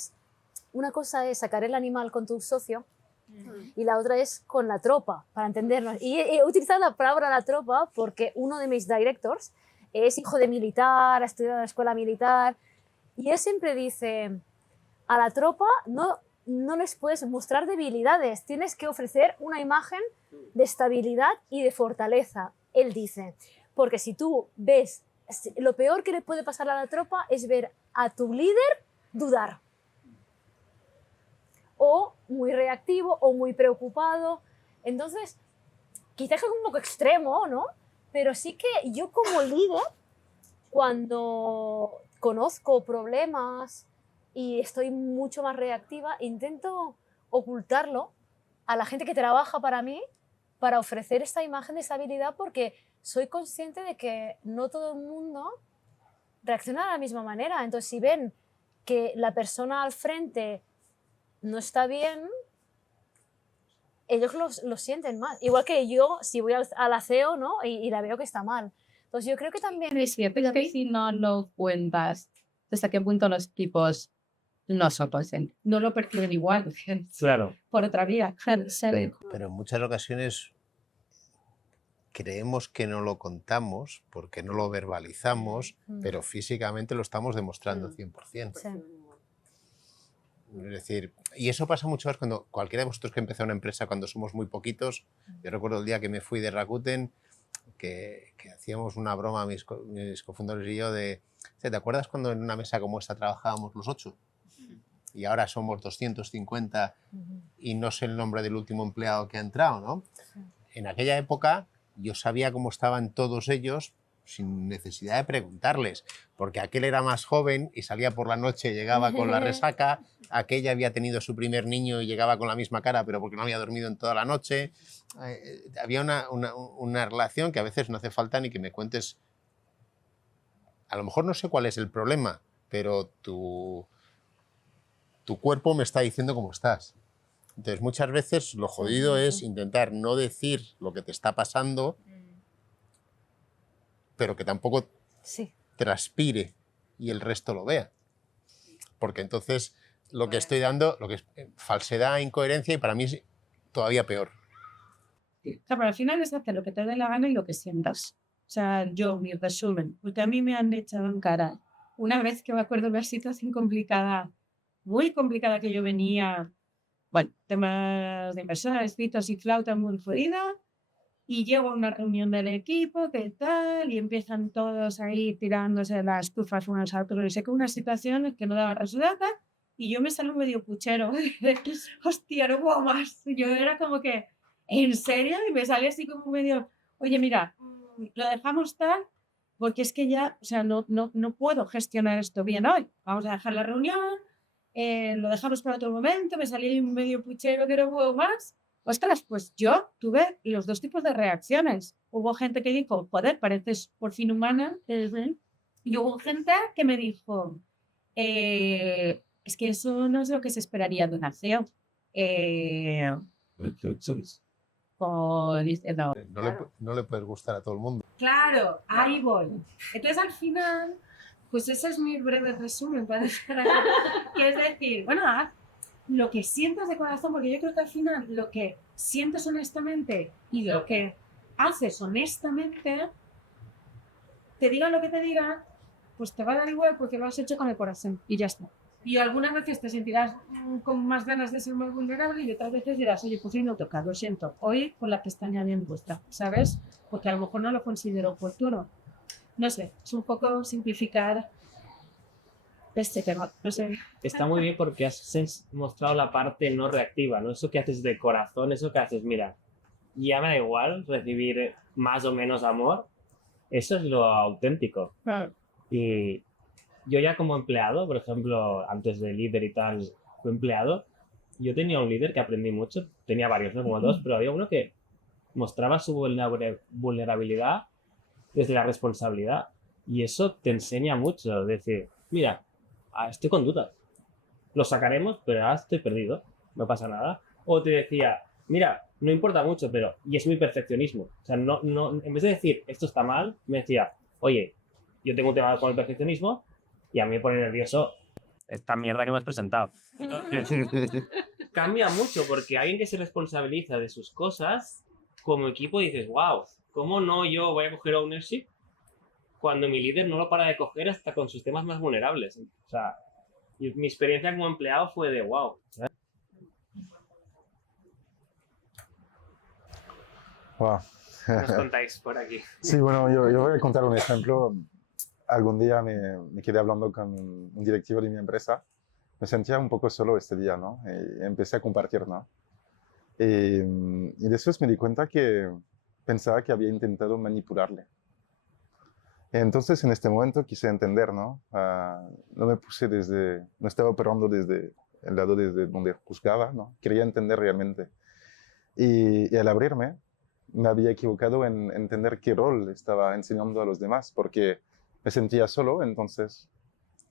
una cosa es sacar el animal con tu socio y la otra es con la tropa, para entendernos. Y he utilizado la palabra la tropa porque uno de mis directors es hijo de militar, ha estudiado en la escuela militar, y él siempre dice, a la tropa no les puedes mostrar debilidades, tienes que ofrecer una imagen de estabilidad y de fortaleza, él dice. Porque si tú ves, lo peor que le puede pasar a la tropa es ver a tu líder dudar. O muy reactivo o muy preocupado. Entonces, quizás es un poco extremo, ¿no? Pero sí que yo como líder, cuando conozco problemas y estoy mucho más reactiva, intento ocultarlo a la gente que trabaja para mí para ofrecer esta imagen de estabilidad, porque soy consciente de que no todo el mundo reacciona de la misma manera. Entonces, si ven que la persona al frente no está bien, ellos lo sienten mal. Igual que yo, si voy al aseo, ¿no? y la veo que está mal. Entonces, yo creo que también... Es cierto, es que si no lo cuentas, ¿hasta qué punto los tipos no soporten? No lo perciben igual. Claro. Por otra vía. Pero en muchas ocasiones creemos que no lo contamos porque no lo verbalizamos, pero físicamente lo estamos demostrando 100%. Sí. Es decir, y eso pasa muchas veces cuando cualquiera de vosotros que empezó una empresa cuando somos muy poquitos. Yo recuerdo el día que me fui de Rakuten que hacíamos una broma mis cofundadores y yo de, ¿te acuerdas cuando en una mesa como esta trabajábamos los 8? Y ahora somos 250 y no sé el nombre del último empleado que ha entrado, ¿no? En aquella época yo sabía cómo estaban todos ellos sin necesidad de preguntarles, porque aquel era más joven y salía por la noche y llegaba con la resaca, aquella había tenido su primer niño y llegaba con la misma cara, pero porque no había dormido en toda la noche. Había una relación que a veces no hace falta ni que me cuentes. A lo mejor no sé cuál es el problema, pero tu cuerpo me está diciendo cómo estás. Entonces, muchas veces lo jodido es intentar no decir lo que te está pasando, pero que tampoco transpire y el resto lo vea. Porque entonces lo que estoy dando, lo que es falsedad, incoherencia, y para mí es todavía peor. Claro, al final es hacer lo que te dé la gana y lo que sientas. O sea, mi resumen, porque a mí me han echado en cara una vez que me acuerdo de una situación complicada, muy complicada que yo venía, bueno, temas de inversores, escritos y flauta muy jodida, y llego a una reunión del equipo, ¿qué tal? Y empiezan todos ahí tirándose las estufas unos a otros. Y sé que una situación que no daba resultado, y yo me salgo medio puchero. Hostia, no puedo más. Yo era como que, ¿en serio? Y me salí así como medio, oye, mira, lo dejamos tal, porque es que ya, o sea, no puedo gestionar esto bien hoy. Vamos a dejar la reunión, lo dejamos para otro momento, me salí medio puchero que no puedo más. Ostras, pues yo tuve los dos tipos de reacciones. Hubo gente que dijo, joder, pareces por fin humana. Y hubo gente que me dijo, es que eso no es lo que se esperaría de una CEO. Diciendo, No le puedes gustar a todo el mundo. claro, ahí voy. Entonces al final, pues ese es mi breve resumen para dejar aquí. Que es decir, bueno, lo que sientas de corazón, porque yo creo que al final lo que sientes honestamente y lo que haces honestamente, te digan lo que te digan, pues te va a dar igual porque lo has hecho con el corazón y ya está. Y algunas veces te sentirás con más ganas de ser más vulnerable y otras veces dirás, oye, pues hoy no toca, lo siento, hoy con la pestaña bien puesta, ¿sabes? Porque a lo mejor no lo considero oportuno. No sé, es un poco simplificar este tema, no sé. Está muy bien porque has mostrado la parte no reactiva, ¿no? Eso que haces de corazón, eso que haces, mira, ya me da igual recibir más o menos amor, eso es lo auténtico. Claro. Y yo ya como empleado, por ejemplo, antes de líder y tal, fui empleado, yo tenía un líder que aprendí mucho, tenía varios, ¿no? Como dos, pero había uno que mostraba su vulnerabilidad desde la responsabilidad. Y eso te enseña mucho, es decir, mira, estoy con dudas, lo sacaremos, pero ahora estoy perdido, no pasa nada. O te decía, mira, no importa mucho, pero, y es mi perfeccionismo. O sea, no, en vez de decir, esto está mal, me decía, oye, yo tengo un tema con el perfeccionismo y a mí me pone nervioso esta mierda que me has presentado. Cambia mucho porque alguien que se responsabiliza de sus cosas, como equipo dices, wow, ¿cómo no yo voy a coger ownership cuando mi líder no lo para de coger hasta con sus temas más vulnerables? O sea, mi experiencia como empleado fue de wow. Wow. ¿Qué nos contáis por aquí? Sí, bueno, yo voy a contar un ejemplo. Algún día me quedé hablando con un directivo de mi empresa. Me sentía un poco solo este día, ¿no? Y empecé a compartir, ¿no? Y después me di cuenta que pensaba que había intentado manipularle. Entonces, en este momento quise entender, ¿no? No me puse no estaba operando desde el lado desde donde juzgaba, ¿no? Quería entender realmente. Y al abrirme, me había equivocado en entender qué rol estaba enseñando a los demás, porque me sentía solo, entonces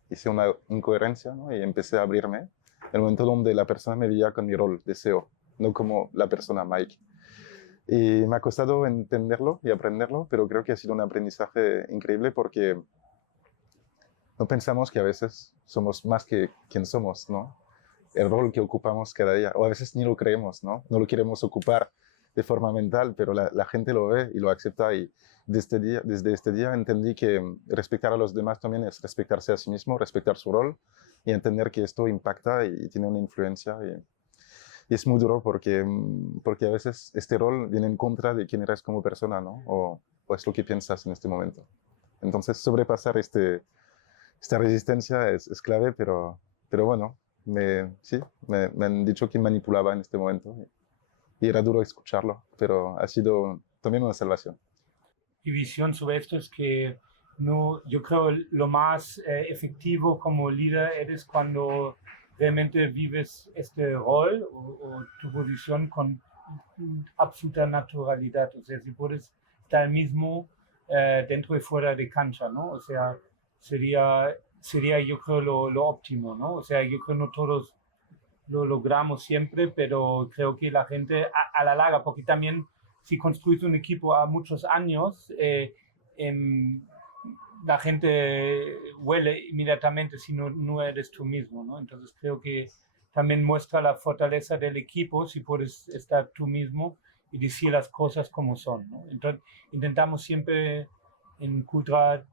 hice una incoherencia, ¿no? Y empecé a abrirme en el momento donde la persona me veía con mi rol de CEO, no como la persona Mike. Y me ha costado entenderlo y aprenderlo, pero creo que ha sido un aprendizaje increíble porque no pensamos que a veces somos más que quien somos, ¿no? El rol que ocupamos cada día, o a veces ni lo creemos, ¿no? No lo queremos ocupar de forma mental, pero la gente lo ve y lo acepta. Y desde este día entendí que respetar a los demás también es respetarse a sí mismo, respetar su rol y entender que esto impacta y tiene una influencia. Y es muy duro porque a veces este rol viene en contra de quién eres como persona, ¿no? O es lo que piensas en este momento. Entonces, sobrepasar esta resistencia es clave, pero bueno, me han dicho que manipulaba en este momento y era duro escucharlo, pero ha sido también una salvación. Mi visión sobre esto es que no, yo creo lo más efectivo como líder eres cuando realmente vives este rol o tu posición con absoluta naturalidad. O sea, si puedes estar mismo dentro y fuera de cancha, ¿no? O sea, sería yo creo lo óptimo, ¿no? O sea, yo creo que no todos lo logramos siempre, pero creo que la gente a la larga, porque también si construyes un equipo a muchos años, la gente huele inmediatamente si no eres tú mismo, ¿no? Entonces creo que también muestra la fortaleza del equipo si puedes estar tú mismo y decir las cosas como son, ¿no? Entonces intentamos siempre en Cultra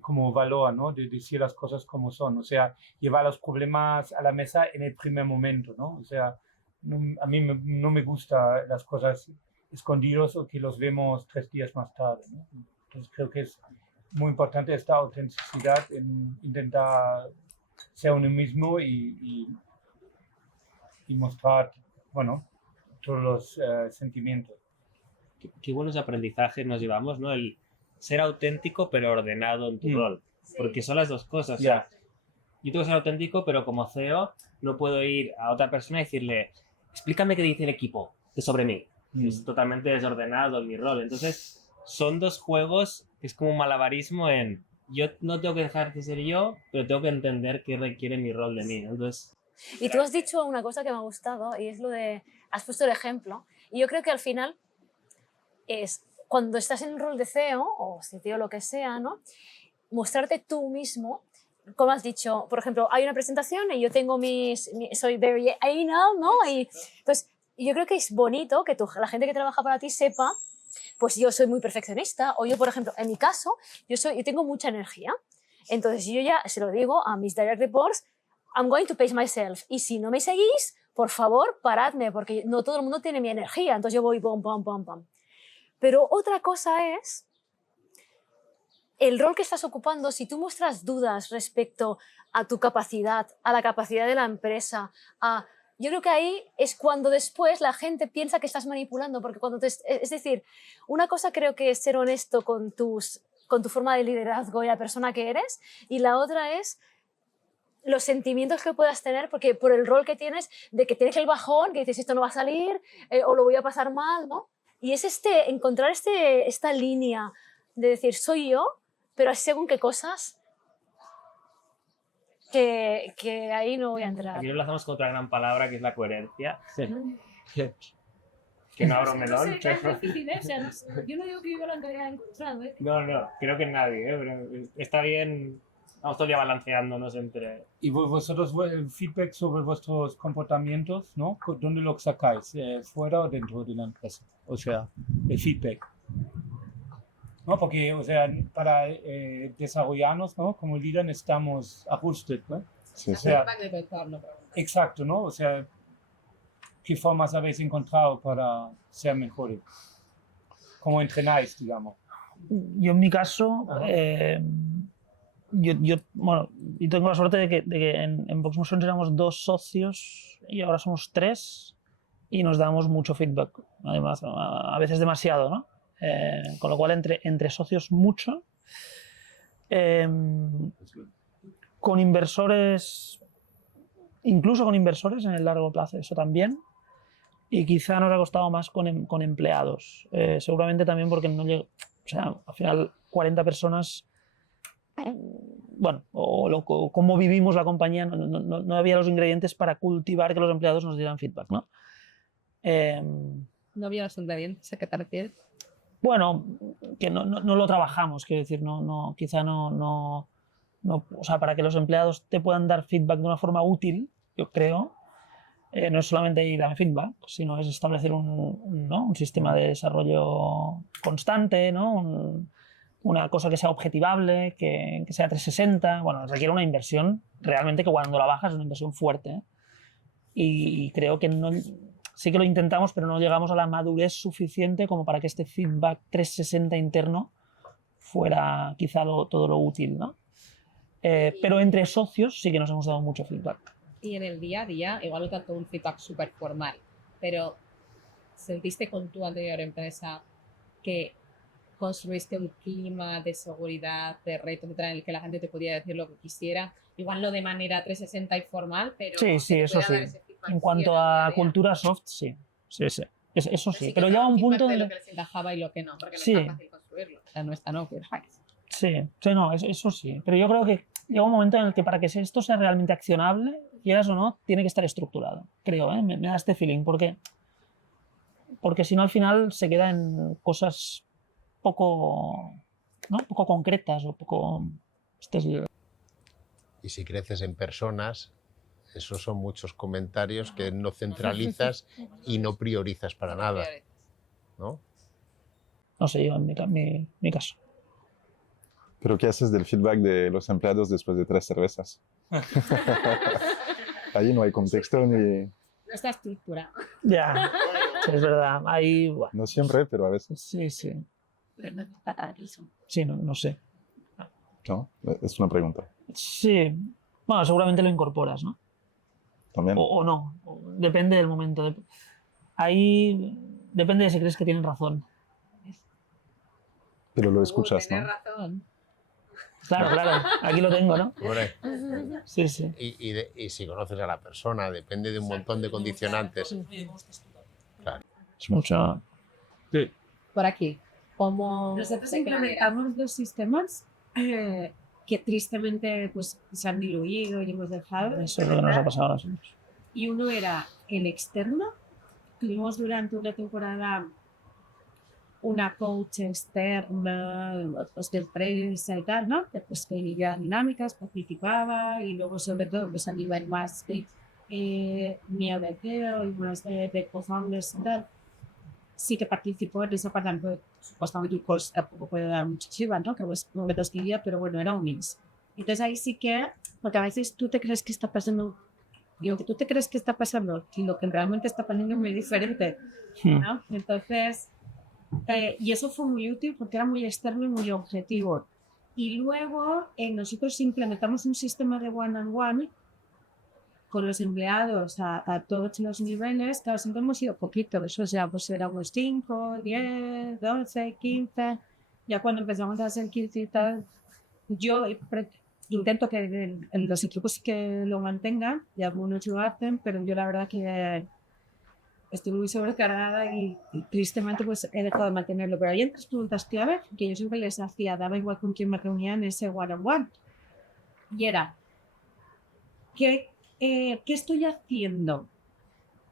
como valor, ¿no? De decir las cosas como son, o sea, llevar los problemas a la mesa en el primer momento, ¿no? O sea, a mí no me gustan las cosas escondidas o que los vemos 3 días más tarde, ¿no? Entonces creo que es muy importante esta autenticidad en intentar ser uno mismo y mostrar, bueno, todos los sentimientos. Qué buenos aprendizajes nos llevamos, ¿no? El ser auténtico pero ordenado en tu rol. Porque son las dos cosas. O sea, yo tengo que ser auténtico, pero como CEO no puedo ir a otra persona y decirle, explícame qué dice el equipo sobre mí. Es totalmente desordenado mi rol. Entonces, son dos juegos que es como un malabarismo en yo no tengo que dejar de ser yo, pero tengo que entender qué requiere mi rol de mí. Entonces, y tú has dicho una cosa que me ha gustado y es lo de, has puesto el ejemplo, y yo creo que al final es cuando estás en un rol de CEO o CTO o lo que sea, ¿no? Mostrarte tú mismo, como has dicho, por ejemplo, hay una presentación y yo tengo soy very anal, ¿no? Y entonces, yo creo que es bonito que la gente que trabaja para ti sepa, pues yo soy muy perfeccionista, o yo, por ejemplo, en mi caso, yo tengo mucha energía, entonces yo ya se lo digo a mis direct reports, I'm going to pace myself, y si no me seguís, por favor, paradme, porque no todo el mundo tiene mi energía, entonces yo voy pam, pam, pam, pam. Pero otra cosa es el rol que estás ocupando. Si tú muestras dudas respecto a tu capacidad, a la capacidad de la empresa, yo creo que ahí es cuando después la gente piensa que estás manipulando, porque es decir, una cosa creo que es ser honesto con tu forma de liderazgo y la persona que eres, y la otra es los sentimientos que puedas tener, porque por el rol que tienes, de que tienes el bajón, que dices esto no va a salir, o lo voy a pasar mal, ¿no? Y es encontrar esta línea de decir soy yo, pero según qué cosas que ahí no voy a entrar. aquí lo enlazamos con otra gran palabra que es la coherencia. Que no abro melón. No sé, es difícil, ¿eh? O sea, yo no digo que yo lo haya encontrado, ¿eh? No, creo que nadie, ¿eh? Pero está bien. Estamos todo el día balanceándonos entre... Y vosotros, el feedback sobre vuestros comportamientos, ¿no? ¿Dónde lo sacáis? ¿Fuera o dentro de la empresa? O sea, el feedback. ¿No? Porque, o sea, para desarrollarnos, ¿no? Como líder necesitamos ajustes, ¿no? Sí, O sí. sea, exacto, ¿no? O sea, ¿qué formas habéis encontrado para ser mejores? ¿Cómo entrenáis, digamos? Yo en mi caso, bueno, y tengo la suerte de que en Vox Motions éramos 2 socios y ahora somos 3 y nos damos mucho feedback, además, a veces demasiado, ¿no? Con lo cual entre socios mucho. Con inversores, incluso con inversores en el largo plazo, eso también. Y quizá nos ha costado más con empleados. Seguramente también porque no llega, o sea, al final 40 personas, bueno, o cómo vivimos la compañía, no había los ingredientes para cultivar que los empleados nos dieran feedback, ¿no? No había los ingredientes, ¿a qué te refieres? Bueno, que no lo trabajamos, quiero decir, quizá no, o sea, para que los empleados te puedan dar feedback de una forma útil, yo creo, no es solamente ir a feedback, sino es establecer un sistema de desarrollo constante, ¿no? Una cosa que sea objetivable, que sea 360, bueno, requiere una inversión realmente que cuando la bajas es una inversión fuerte, ¿eh? Y creo que sí que lo intentamos, pero no llegamos a la madurez suficiente como para que este feedback 360 interno fuera quizá todo lo útil, ¿no? Pero entre socios sí que nos hemos dado mucho feedback. Y en el día a día, igual no tanto un feedback súper formal, pero ¿sentiste con tu anterior empresa que construiste un clima de seguridad, de reto, etcétera, en el que la gente te podía decir lo que quisiera? Igual no de manera 360 y formal, pero... Sí, eso sí. En cuanto a cultura soft, sí. Eso sí. Pero llega un punto de donde... lo que les encajaba y lo que no, porque no Sí. es tan fácil construirlo. O sea, no es tan obvio. Sí, no, eso sí. Pero yo creo que llega un momento en el que para que esto sea realmente accionable, quieras o no, tiene que estar estructurado. Creo, ¿eh? Me da este feeling. Porque si no, al final se queda en cosas poco concretas o poco... Y si creces en personas, esos son muchos comentarios que no centralizas y no priorizas para nada, ¿no? No sé, yo en mi caso. ¿Pero qué haces del feedback de los empleados después de 3 cervezas? Ahí no hay contexto ni... Esta estructura. Ya, sí, es verdad. Ahí, buah, No siempre, pero a veces. sí, sí. Pero no está tan eso. Sí, no sé. ¿No? Es una pregunta. Sí. Bueno, seguramente lo incorporas, ¿no? También. O no. Depende del momento. Ahí depende de si crees que tienen razón. Pero lo escuchas, Tienes ¿no? razón. Claro, claro. Aquí lo tengo, ¿no? Hombre, Sí, sí. y si conoces a la persona, depende de un montón de condicionantes. Claro. Es mucho. Por aquí. ¿Cómo Nosotros de qué manera? implementamos dos sistemas que tristemente pues, se han diluido y hemos dejado. Eso es lo que nos ha pasado a nosotros. Y uno era el externo. Tuvimos durante una temporada una coach externa, pues de empresa y tal, ¿no? Que pues que vivía dinámicas, participaba y luego sobre todo pues a nivel más de neobateo y más de co-founders y tal. Sí que participó en esa parte, pues, supuestamente tampoco puede dar mucha chiva, ¿no? Que pues momentos que iba, pero bueno, era un mix. Entonces ahí sí que, porque a veces tú te crees que está pasando, y lo que tú te crees que está pasando y lo que realmente está pasando es muy diferente, ¿no? Entonces, y eso fue muy útil porque era muy externo y muy objetivo. Y luego nosotros implementamos un sistema de one-on-one con los empleados a todos los niveles. Claro, siempre hemos ido poquito, eso, o sea, pues éramos 5, 10, 12, 15. Ya cuando empezamos a ser 15 y tal, yo intento que en los equipos que lo mantengan, y algunos lo hacen, pero yo la verdad que estoy muy sobrecargada y tristemente pues he dejado de mantenerlo. Pero había 3 preguntas clave que yo siempre les hacía, daba igual con quién me reunía en ese one-on-one. Y era, ¿qué estoy haciendo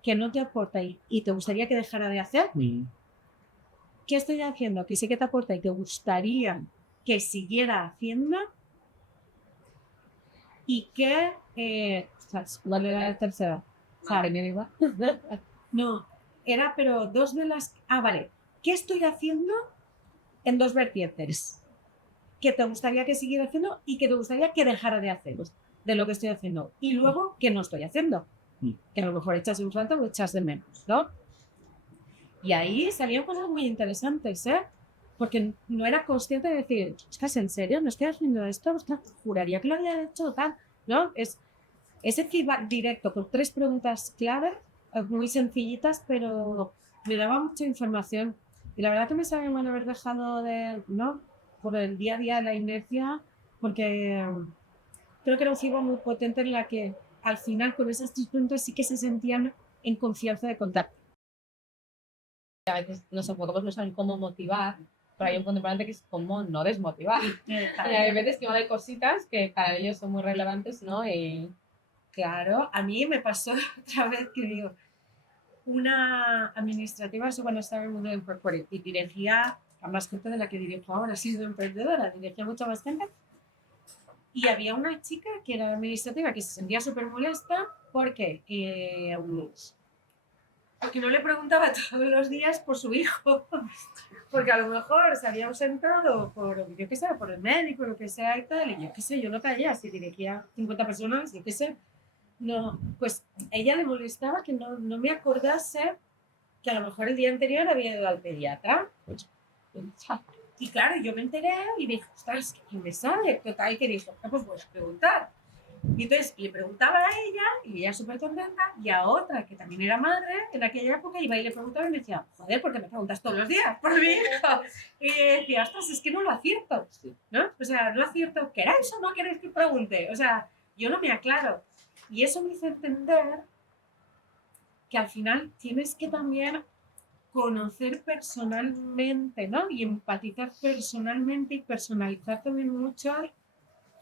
que no te aporta y te gustaría que dejara de hacer? ¿Qué estoy haciendo que sí que te aporta y te gustaría que siguiera haciendo? ¿Y qué? ¿Cuál era la tercera? No, era pero 2 de las... vale. ¿Qué estoy haciendo en 2 vertientes? Que te gustaría que siguiera haciendo y que te gustaría que dejara de hacer de lo que estoy haciendo. Y luego, ¿qué no estoy haciendo? Que a lo mejor echas en falta o echas de menos, ¿no? Y ahí salían cosas muy interesantes, ¿eh? Porque no era consciente de decir, ¿estás en serio? ¿No estoy haciendo esto? Ostras, juraría que lo había hecho tal, ¿no? Es ese feedback directo con 3 preguntas clave, muy sencillitas, pero me daba mucha información. Y la verdad que me sabe mal haber dejado de, ¿no? Por el día a día, la inercia, porque creo que era un feedback muy potente en la que al final con esas 3 preguntas sí que se sentían en confianza de contar. A veces los enfocamos no saben cómo motivar, pero hay un punto importante que es cómo no desmotivar. Y hay veces que igual hay cositas que para ellos son muy relevantes, ¿no? Y claro, a mí me pasó otra vez que digo, una administrativa, eso cuando estaba en el mundo del corporate, y dirigía a más gente de la que dirijo ahora, he sido emprendedora, dirigía a mucha más gente. Y había una chica que era administrativa que se sentía súper molesta porque no le preguntaba todos los días por su hijo, porque a lo mejor se había ausentado por, yo qué sé, por el médico, lo que sea y tal, y yo qué sé, yo no caía, si dirigía 50 personas, yo qué sé. No, pues ella le molestaba que no me acordase que a lo mejor el día anterior había ido al pediatra. Y claro, yo me enteré y dije, ostras, ¿quién me sabe? Total, que dijo, pues voy a preguntar. Y entonces le preguntaba a ella, y ella súper contenta, y a otra, que también era madre, en aquella época iba y le preguntaba y me decía, joder, ¿por qué me preguntas todos los días por mi hijo? Y decía, ostras, es que no lo acierto, ¿no? O sea, no acierto, ¿queréis o no queréis que pregunte? O sea, yo no me aclaro. Y eso me hizo entender que al final tienes que también conocer personalmente, ¿no? Y empatizar personalmente y personalizar también mucho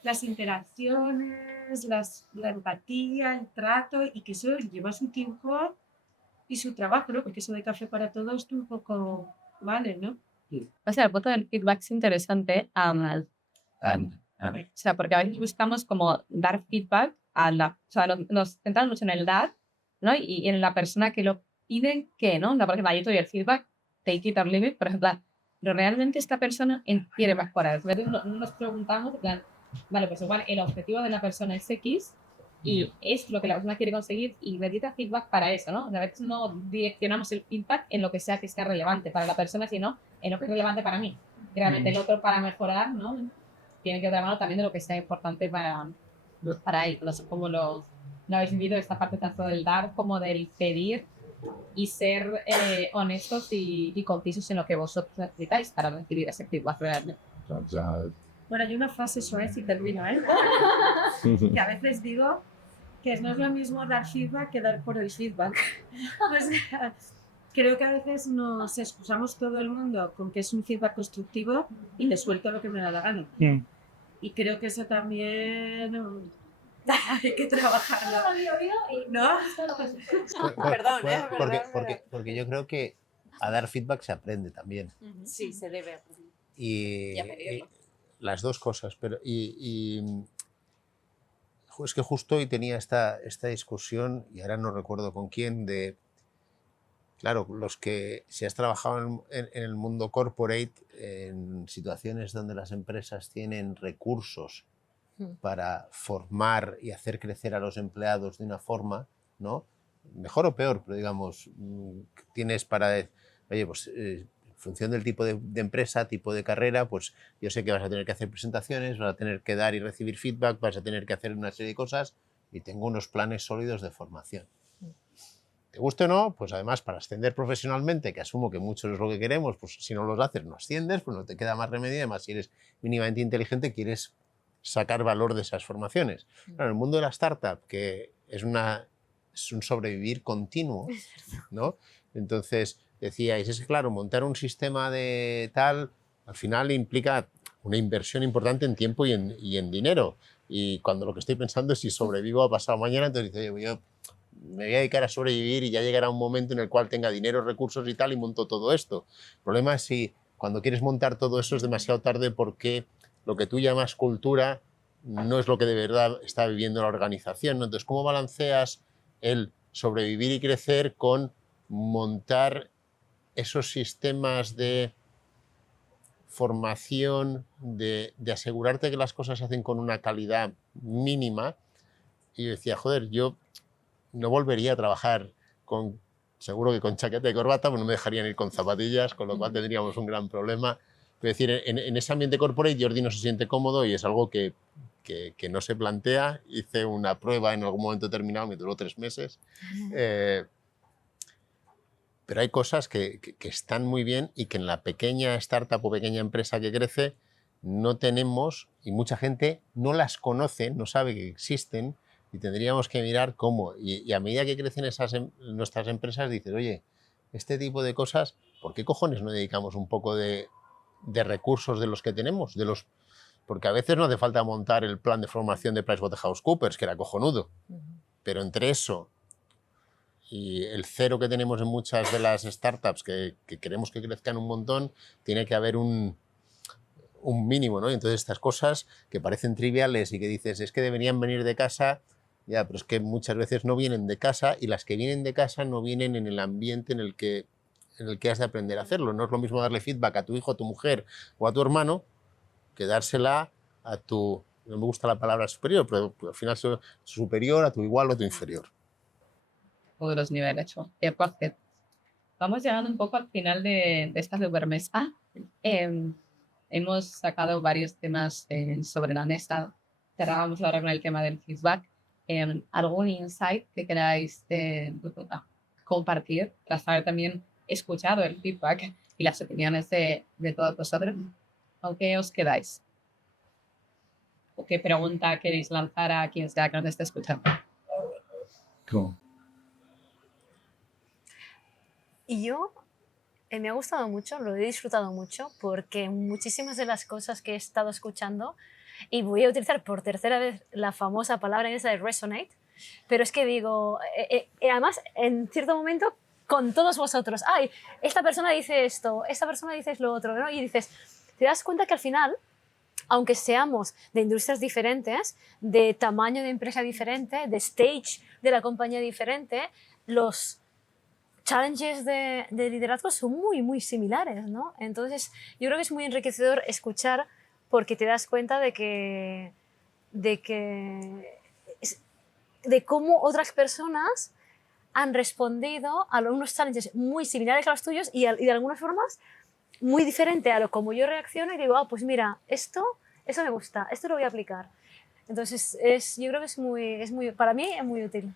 las interacciones, la empatía, el trato, y que eso lleva su tiempo y su trabajo, ¿no? Porque eso de café para todos un poco vale, ¿no? o sea, el punto del feedback es interesante. O sea, porque a veces buscamos como dar feedback a la... O sea, nos centramos mucho en el dar, ¿no? Y en la persona que lo pide, ¿qué, no? O sea, por ejemplo, yo te doy el feedback, take it or leave it. Por ejemplo, pero realmente esta persona quiere mejorar. ¿Verdad? No nos preguntamos, en plan, vale, pues igual el objetivo de la persona es X y es lo que la persona quiere conseguir y necesita feedback para eso, ¿no? A veces no direccionamos el feedback en lo que sea relevante para la persona, sino en lo que es relevante para mí. Y realmente el otro, para mejorar, ¿no? Tiene que dar mano también de lo que sea importante para él. No sé cómo lo habéis vivido, esta parte tanto del dar como del pedir y ser honestos y concisos en lo que vosotros necesitáis para recibir ese feedback realmente. Bueno, hay una frase suave y termino, ¿eh? Que a veces digo que no es lo mismo dar feedback que dar por el feedback. O sea, creo que a veces nos excusamos todo el mundo con que es un feedback constructivo y le suelto lo que me da la gana. Y creo que eso también hay que trabajarlo. ¿No? Perdón, porque yo creo que a dar feedback se aprende también. Sí, se debe aprender. Y las dos cosas, pero es que justo hoy tenía esta discusión y ahora no recuerdo con quién, de claro, los que si has trabajado en el mundo corporate, en situaciones donde las empresas tienen recursos para formar y hacer crecer a los empleados de una forma, ¿no? Mejor o peor, pero digamos, tienes para, oye, pues en función del tipo de empresa, tipo de carrera, pues yo sé que vas a tener que hacer presentaciones, vas a tener que dar y recibir feedback, vas a tener que hacer una serie de cosas y tengo unos planes sólidos de formación. ¿Te guste o no? Pues además para ascender profesionalmente, que asumo que mucho es lo que queremos, pues si no los haces no asciendes, pues no te queda más remedio, además si eres mínimamente inteligente quieres sacar valor de esas formaciones. Claro, en el mundo de la startup, que es un sobrevivir continuo, ¿no? Entonces decíais, es claro, montar un sistema de tal, al final implica una inversión importante en tiempo y en dinero. Y cuando lo que estoy pensando es si sobrevivo a pasado mañana, entonces dice, oye, yo me voy a dedicar a sobrevivir y ya llegará un momento en el cual tenga dinero, recursos y tal y monto todo esto. El problema es si cuando quieres montar todo eso es demasiado tarde porque lo que tú llamas cultura no es lo que de verdad está viviendo la organización, ¿no? Entonces, ¿cómo balanceas el sobrevivir y crecer con montar esos sistemas de formación, de asegurarte que las cosas se hacen con una calidad mínima? Y yo decía, joder, yo no volvería a trabajar seguro que con chaqueta y corbata, pues no me dejarían ir con zapatillas, con lo cual tendríamos un gran problema. Es decir, en ese ambiente corporate Jordi no se siente cómodo y es algo que no se plantea. Hice una prueba en algún momento determinado, me duró 3 meses. Pero hay cosas que están muy bien y que en la pequeña startup o pequeña empresa que crece no tenemos y mucha gente no las conoce, no sabe que existen y tendríamos que mirar cómo. Y a medida que crecen nuestras empresas dices, oye, este tipo de cosas, ¿por qué cojones no dedicamos un poco de recursos de los que tenemos? Porque a veces no hace falta montar el plan de formación de PricewaterhouseCoopers, que era cojonudo, pero entre eso y el cero que tenemos en muchas de las startups que queremos que crezcan un montón, tiene que haber un mínimo, ¿no? Y entonces estas cosas que parecen triviales y que dices, es que deberían venir de casa, ya, pero es que muchas veces no vienen de casa y las que vienen de casa no vienen en el ambiente en el que has de aprender a hacerlo. No es lo mismo darle feedback a tu hijo, a tu mujer o a tu hermano que dársela a tu, no me gusta la palabra superior, pero al final superior, a tu igual o a tu inferior. Todos los niveles. Vamos llegando un poco al final de esta supermesa. Hemos sacado varios temas sobre la mesa. Cerrábamos ahora con el tema del feedback. ¿Algún insight que queráis compartir tras haber también escuchado el feedback y las opiniones de todos vosotros? ¿Con qué os quedáis? ¿O qué pregunta queréis lanzar a quien sea que nos esté escuchando? ¿Cómo? Y yo me ha gustado mucho, lo he disfrutado mucho, porque muchísimas de las cosas que he estado escuchando, y voy a utilizar por tercera vez la famosa palabra esa de resonate, pero es que digo, además, en cierto momento, con todos vosotros, ay, esta persona dice esto, esta persona dice lo otro, ¿no? Y dices, te das cuenta que al final, aunque seamos de industrias diferentes, de tamaño de empresa diferente, de stage de la compañía diferente, los challenges de liderazgo son muy, muy similares, ¿no? Entonces, yo creo que es muy enriquecedor escuchar porque te das cuenta de cómo otras personas han respondido a unos challenges muy similares a los tuyos y de algunas formas muy diferente a lo como yo reacciono y digo, pues mira, eso me gusta, esto lo voy a aplicar. Entonces, yo creo que es muy, para mí es muy útil.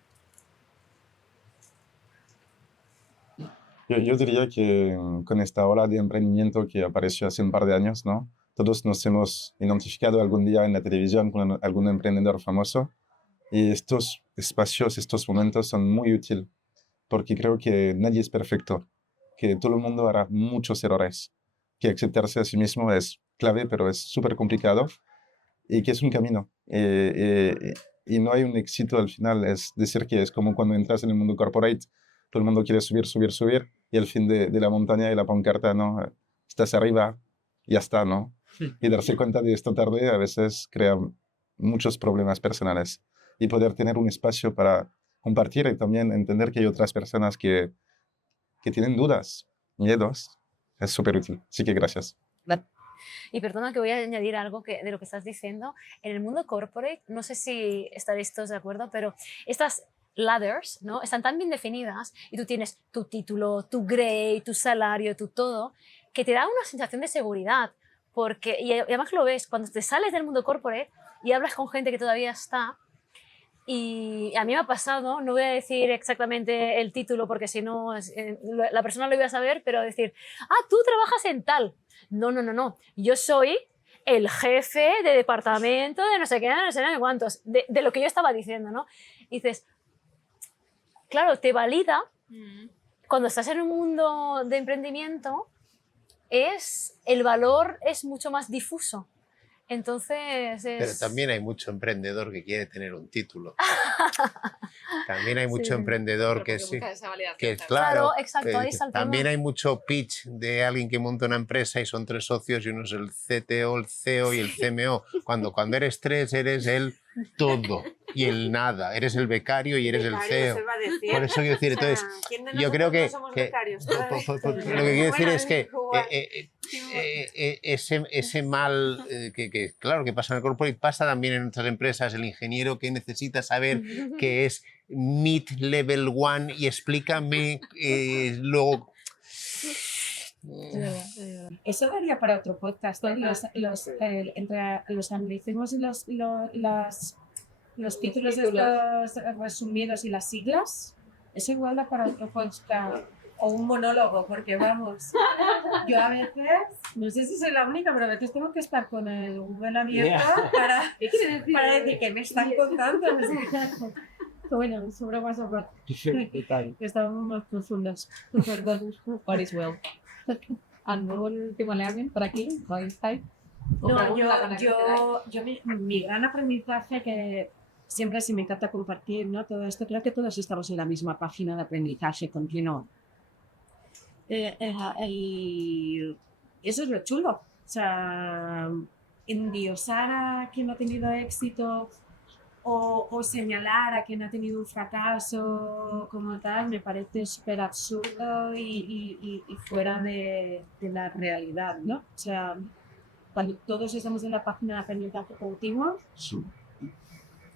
Yo diría que con esta ola de emprendimiento que apareció hace un par de años, ¿no? Todos nos hemos identificado algún día en la televisión con algún emprendedor famoso y estos espacios, estos momentos son muy útiles porque creo que nadie es perfecto, que todo el mundo hará muchos errores, que aceptarse a sí mismo es clave, pero es súper complicado y que es un camino. Y no hay un éxito al final, es decir, que es como cuando entras en el mundo corporate, todo el mundo quiere subir, subir, subir, y al fin de la montaña y la pancarta, ¿no? Estás arriba, ya está, ¿no? Y darse cuenta de esto tarde a veces crea muchos problemas personales. Y poder tener un espacio para compartir y también entender que hay otras personas que tienen dudas, miedos, es súper útil. Así que gracias. Y perdona que voy a añadir algo de lo que estás diciendo. En el mundo corporate, no sé si estaréis todos de acuerdo, pero estas ladders, ¿no? Están tan bien definidas y tú tienes tu título, tu grade, tu salario, tu todo, que te da una sensación de seguridad. Y además lo ves, cuando te sales del mundo corporate y hablas con gente que todavía está, y a mí me ha pasado, no voy a decir exactamente el título porque si no la persona lo iba a saber, pero decir, tú trabajas en tal. No, yo soy el jefe de departamento de no sé qué, no sé cuántos, de lo que yo estaba diciendo, ¿no? Y dices, claro, te valida cuando estás en un mundo de emprendimiento, el valor es mucho más difuso. Entonces Pero también hay mucho emprendedor que quiere tener un título. También hay mucho emprendedor que sí. Que claro, exacto, ahí está el también tema. hay mucho pitch de alguien que monta una empresa y son 3 socios y uno es el CTO, el CEO y el CMO. Cuando eres 3 eres el todo y el nada. Eres el becario y eres el CEO. Por eso quiero decir, entonces, yo creo que lo que quiero decir es que ese mal que claro que pasa en el corporate pasa también en otras empresas. El ingeniero que necesita saber qué es mid-level 1 y explícame luego. Eso daría para otro podcast, ¿no? Entre los anglicismos y los títulos estos resumidos y las siglas, eso igual da para otro podcast o un monólogo, porque vamos, yo a veces, no sé si soy la única, pero a veces tengo que estar con el Google abierto para decir que me están contando. Bueno, sobre más aparte. Estábamos más profundas. Perdón. What is well. ¿Algún último learning por aquí? No, mi gran aprendizaje, que siempre sí me encanta compartir, ¿no? Todo esto, creo que todos estamos en la misma página de aprendizaje continuo. Y eso es lo chulo. O sea, endiosar a quien no ha tenido éxito o señalar a quien ha tenido un fracaso como tal, me parece súper absurdo y fuera de la realidad, ¿no? O sea, cuando todos estamos en la página de aprendizaje continuo,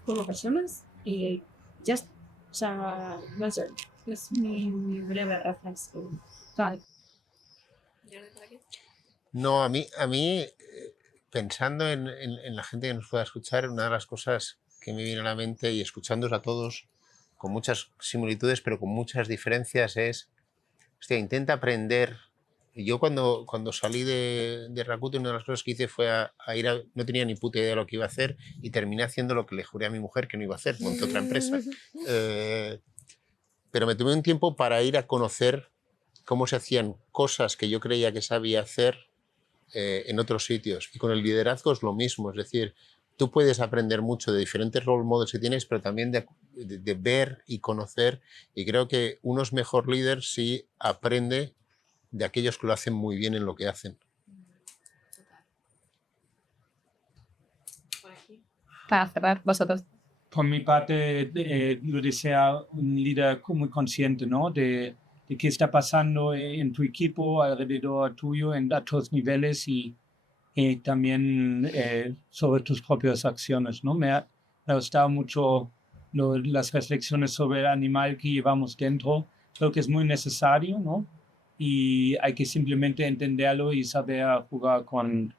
como personas, y ya está. O sea, no sé, es mi breve reflexión. No, a mí pensando en la gente que nos pueda escuchar, una de las cosas que me viene a la mente y escuchándoos a todos con muchas similitudes pero con muchas diferencias es, hostia, intenta aprender. Yo cuando salí de Rakuten, una de las cosas que hice fue no tenía ni puta idea de lo que iba a hacer y terminé haciendo lo que le juré a mi mujer que no iba a hacer, monté otra empresa. Pero me tomé un tiempo para ir a conocer cómo se hacían cosas que yo creía que sabía hacer en otros sitios. Y con el liderazgo es lo mismo, es decir, tú puedes aprender mucho de diferentes role models que tienes, pero también de ver y conocer, y creo que uno es mejor líder si aprende de aquellos que lo hacen muy bien en lo que hacen. Para cerrar, vosotros. Por mi parte, lo desea un líder muy consciente, ¿no? De de qué está pasando en tu equipo, alrededor tuyo, a todos niveles y también sobre tus propias acciones, ¿no? Me ha gustado mucho las reflexiones sobre el animal que llevamos dentro. Creo que es muy necesario, ¿no? Y hay que simplemente entenderlo y saber jugar con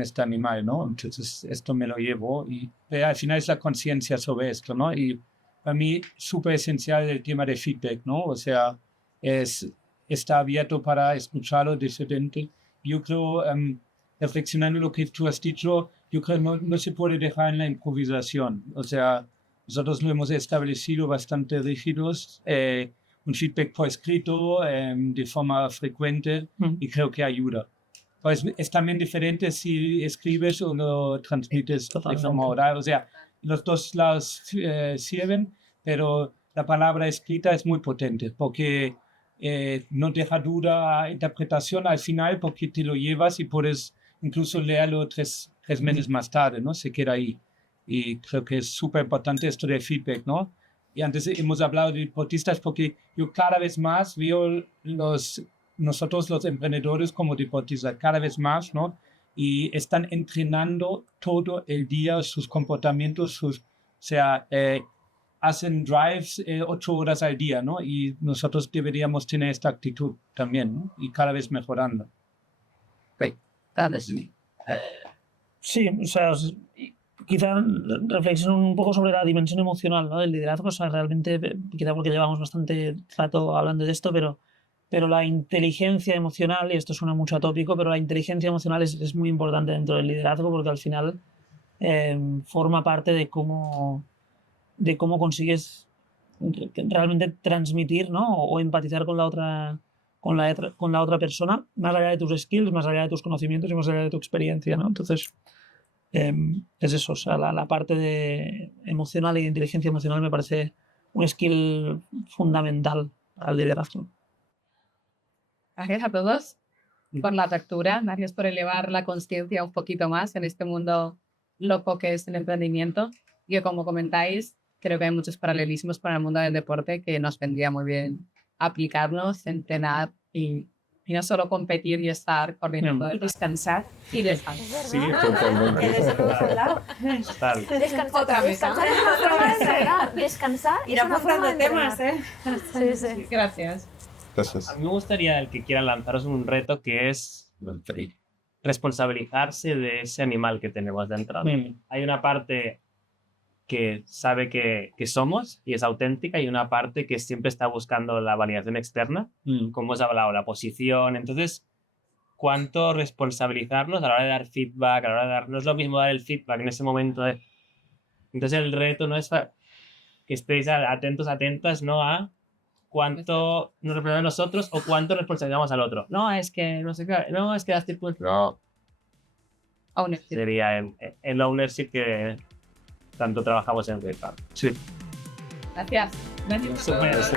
este animal, ¿no? Entonces, esto me lo llevo y al final es la conciencia sobre esto, ¿no? Y para mí, súper esencial el tema de feedback, ¿no? O sea, está abierto para escucharlo diferente. Yo creo, reflexionando lo que tú has dicho, yo creo que no se puede dejar en la improvisación. O sea, nosotros lo hemos establecido bastante rígidos, un feedback por escrito de forma frecuente y creo que ayuda. Pues es también diferente si escribes o lo transmites de forma oral. O sea, los dos lados sirven, pero la palabra escrita es muy potente porque no deja duda a interpretación al final porque te lo llevas y puedes incluso leerlo tres meses más tarde, ¿no? Se queda ahí. Y creo que es súper importante esto del feedback, ¿no? Y antes hemos hablado de deportistas porque yo cada vez más veo nosotros los emprendedores como deportistas, cada vez más, ¿no? Y están entrenando todo el día sus comportamientos, o sea, hacen drives 8 horas al día, ¿no? Y nosotros deberíamos tener esta actitud también, ¿no? Y cada vez mejorando. Sí, o sea, quizá reflexionar un poco sobre la dimensión emocional, ¿no? Del liderazgo. O sea, realmente, quizá porque llevamos bastante rato hablando de esto, pero la inteligencia emocional, y esto suena mucho atópico, pero la inteligencia emocional es muy importante dentro del liderazgo porque al final forma parte de cómo consigues realmente transmitir, ¿no? O empatizar con la otra persona, más allá de tus skills, más allá de tus conocimientos y más allá de tu experiencia, ¿no? Entonces, es eso, o sea, la parte emocional y de inteligencia emocional me parece un skill fundamental al liderazgo. Gracias a todos por la lectura, gracias por elevar la conciencia un poquito más en este mundo loco que es el emprendimiento. Y como comentáis, creo que hay muchos paralelismos para el mundo del deporte que nos vendría muy bien aplicarnos, entrenar y no solo competir y estar corriendo, Descansar. y descansar. Sí, totalmente. Descansar Otra vez. Descansar es una forma de entrenar. Descansar es Ir una forma de apuntando temas, entrenar. Sí. Gracias. Gracias. A mí me gustaría el que quiera lanzaros un reto que es responsabilizarse de ese animal que tenemos dentro. Hay una parte que sabe que somos y es auténtica y una parte que siempre está buscando la validación externa, como hemos hablado, la posición. Entonces, ¿cuánto responsabilizarnos a la hora de dar feedback? A la hora de dar, no es lo mismo dar el feedback en ese momento. Entonces, el reto no es que estéis atentos, atentas, ¿no? A cuánto nos representa a nosotros o cuánto responsabilizamos al otro. No, es que no sé qué, no, es que las circunstancias. No. Ownership. Sería el ownership que tanto trabajamos en Red Park. Sí. Gracias. Gracias. Gracias.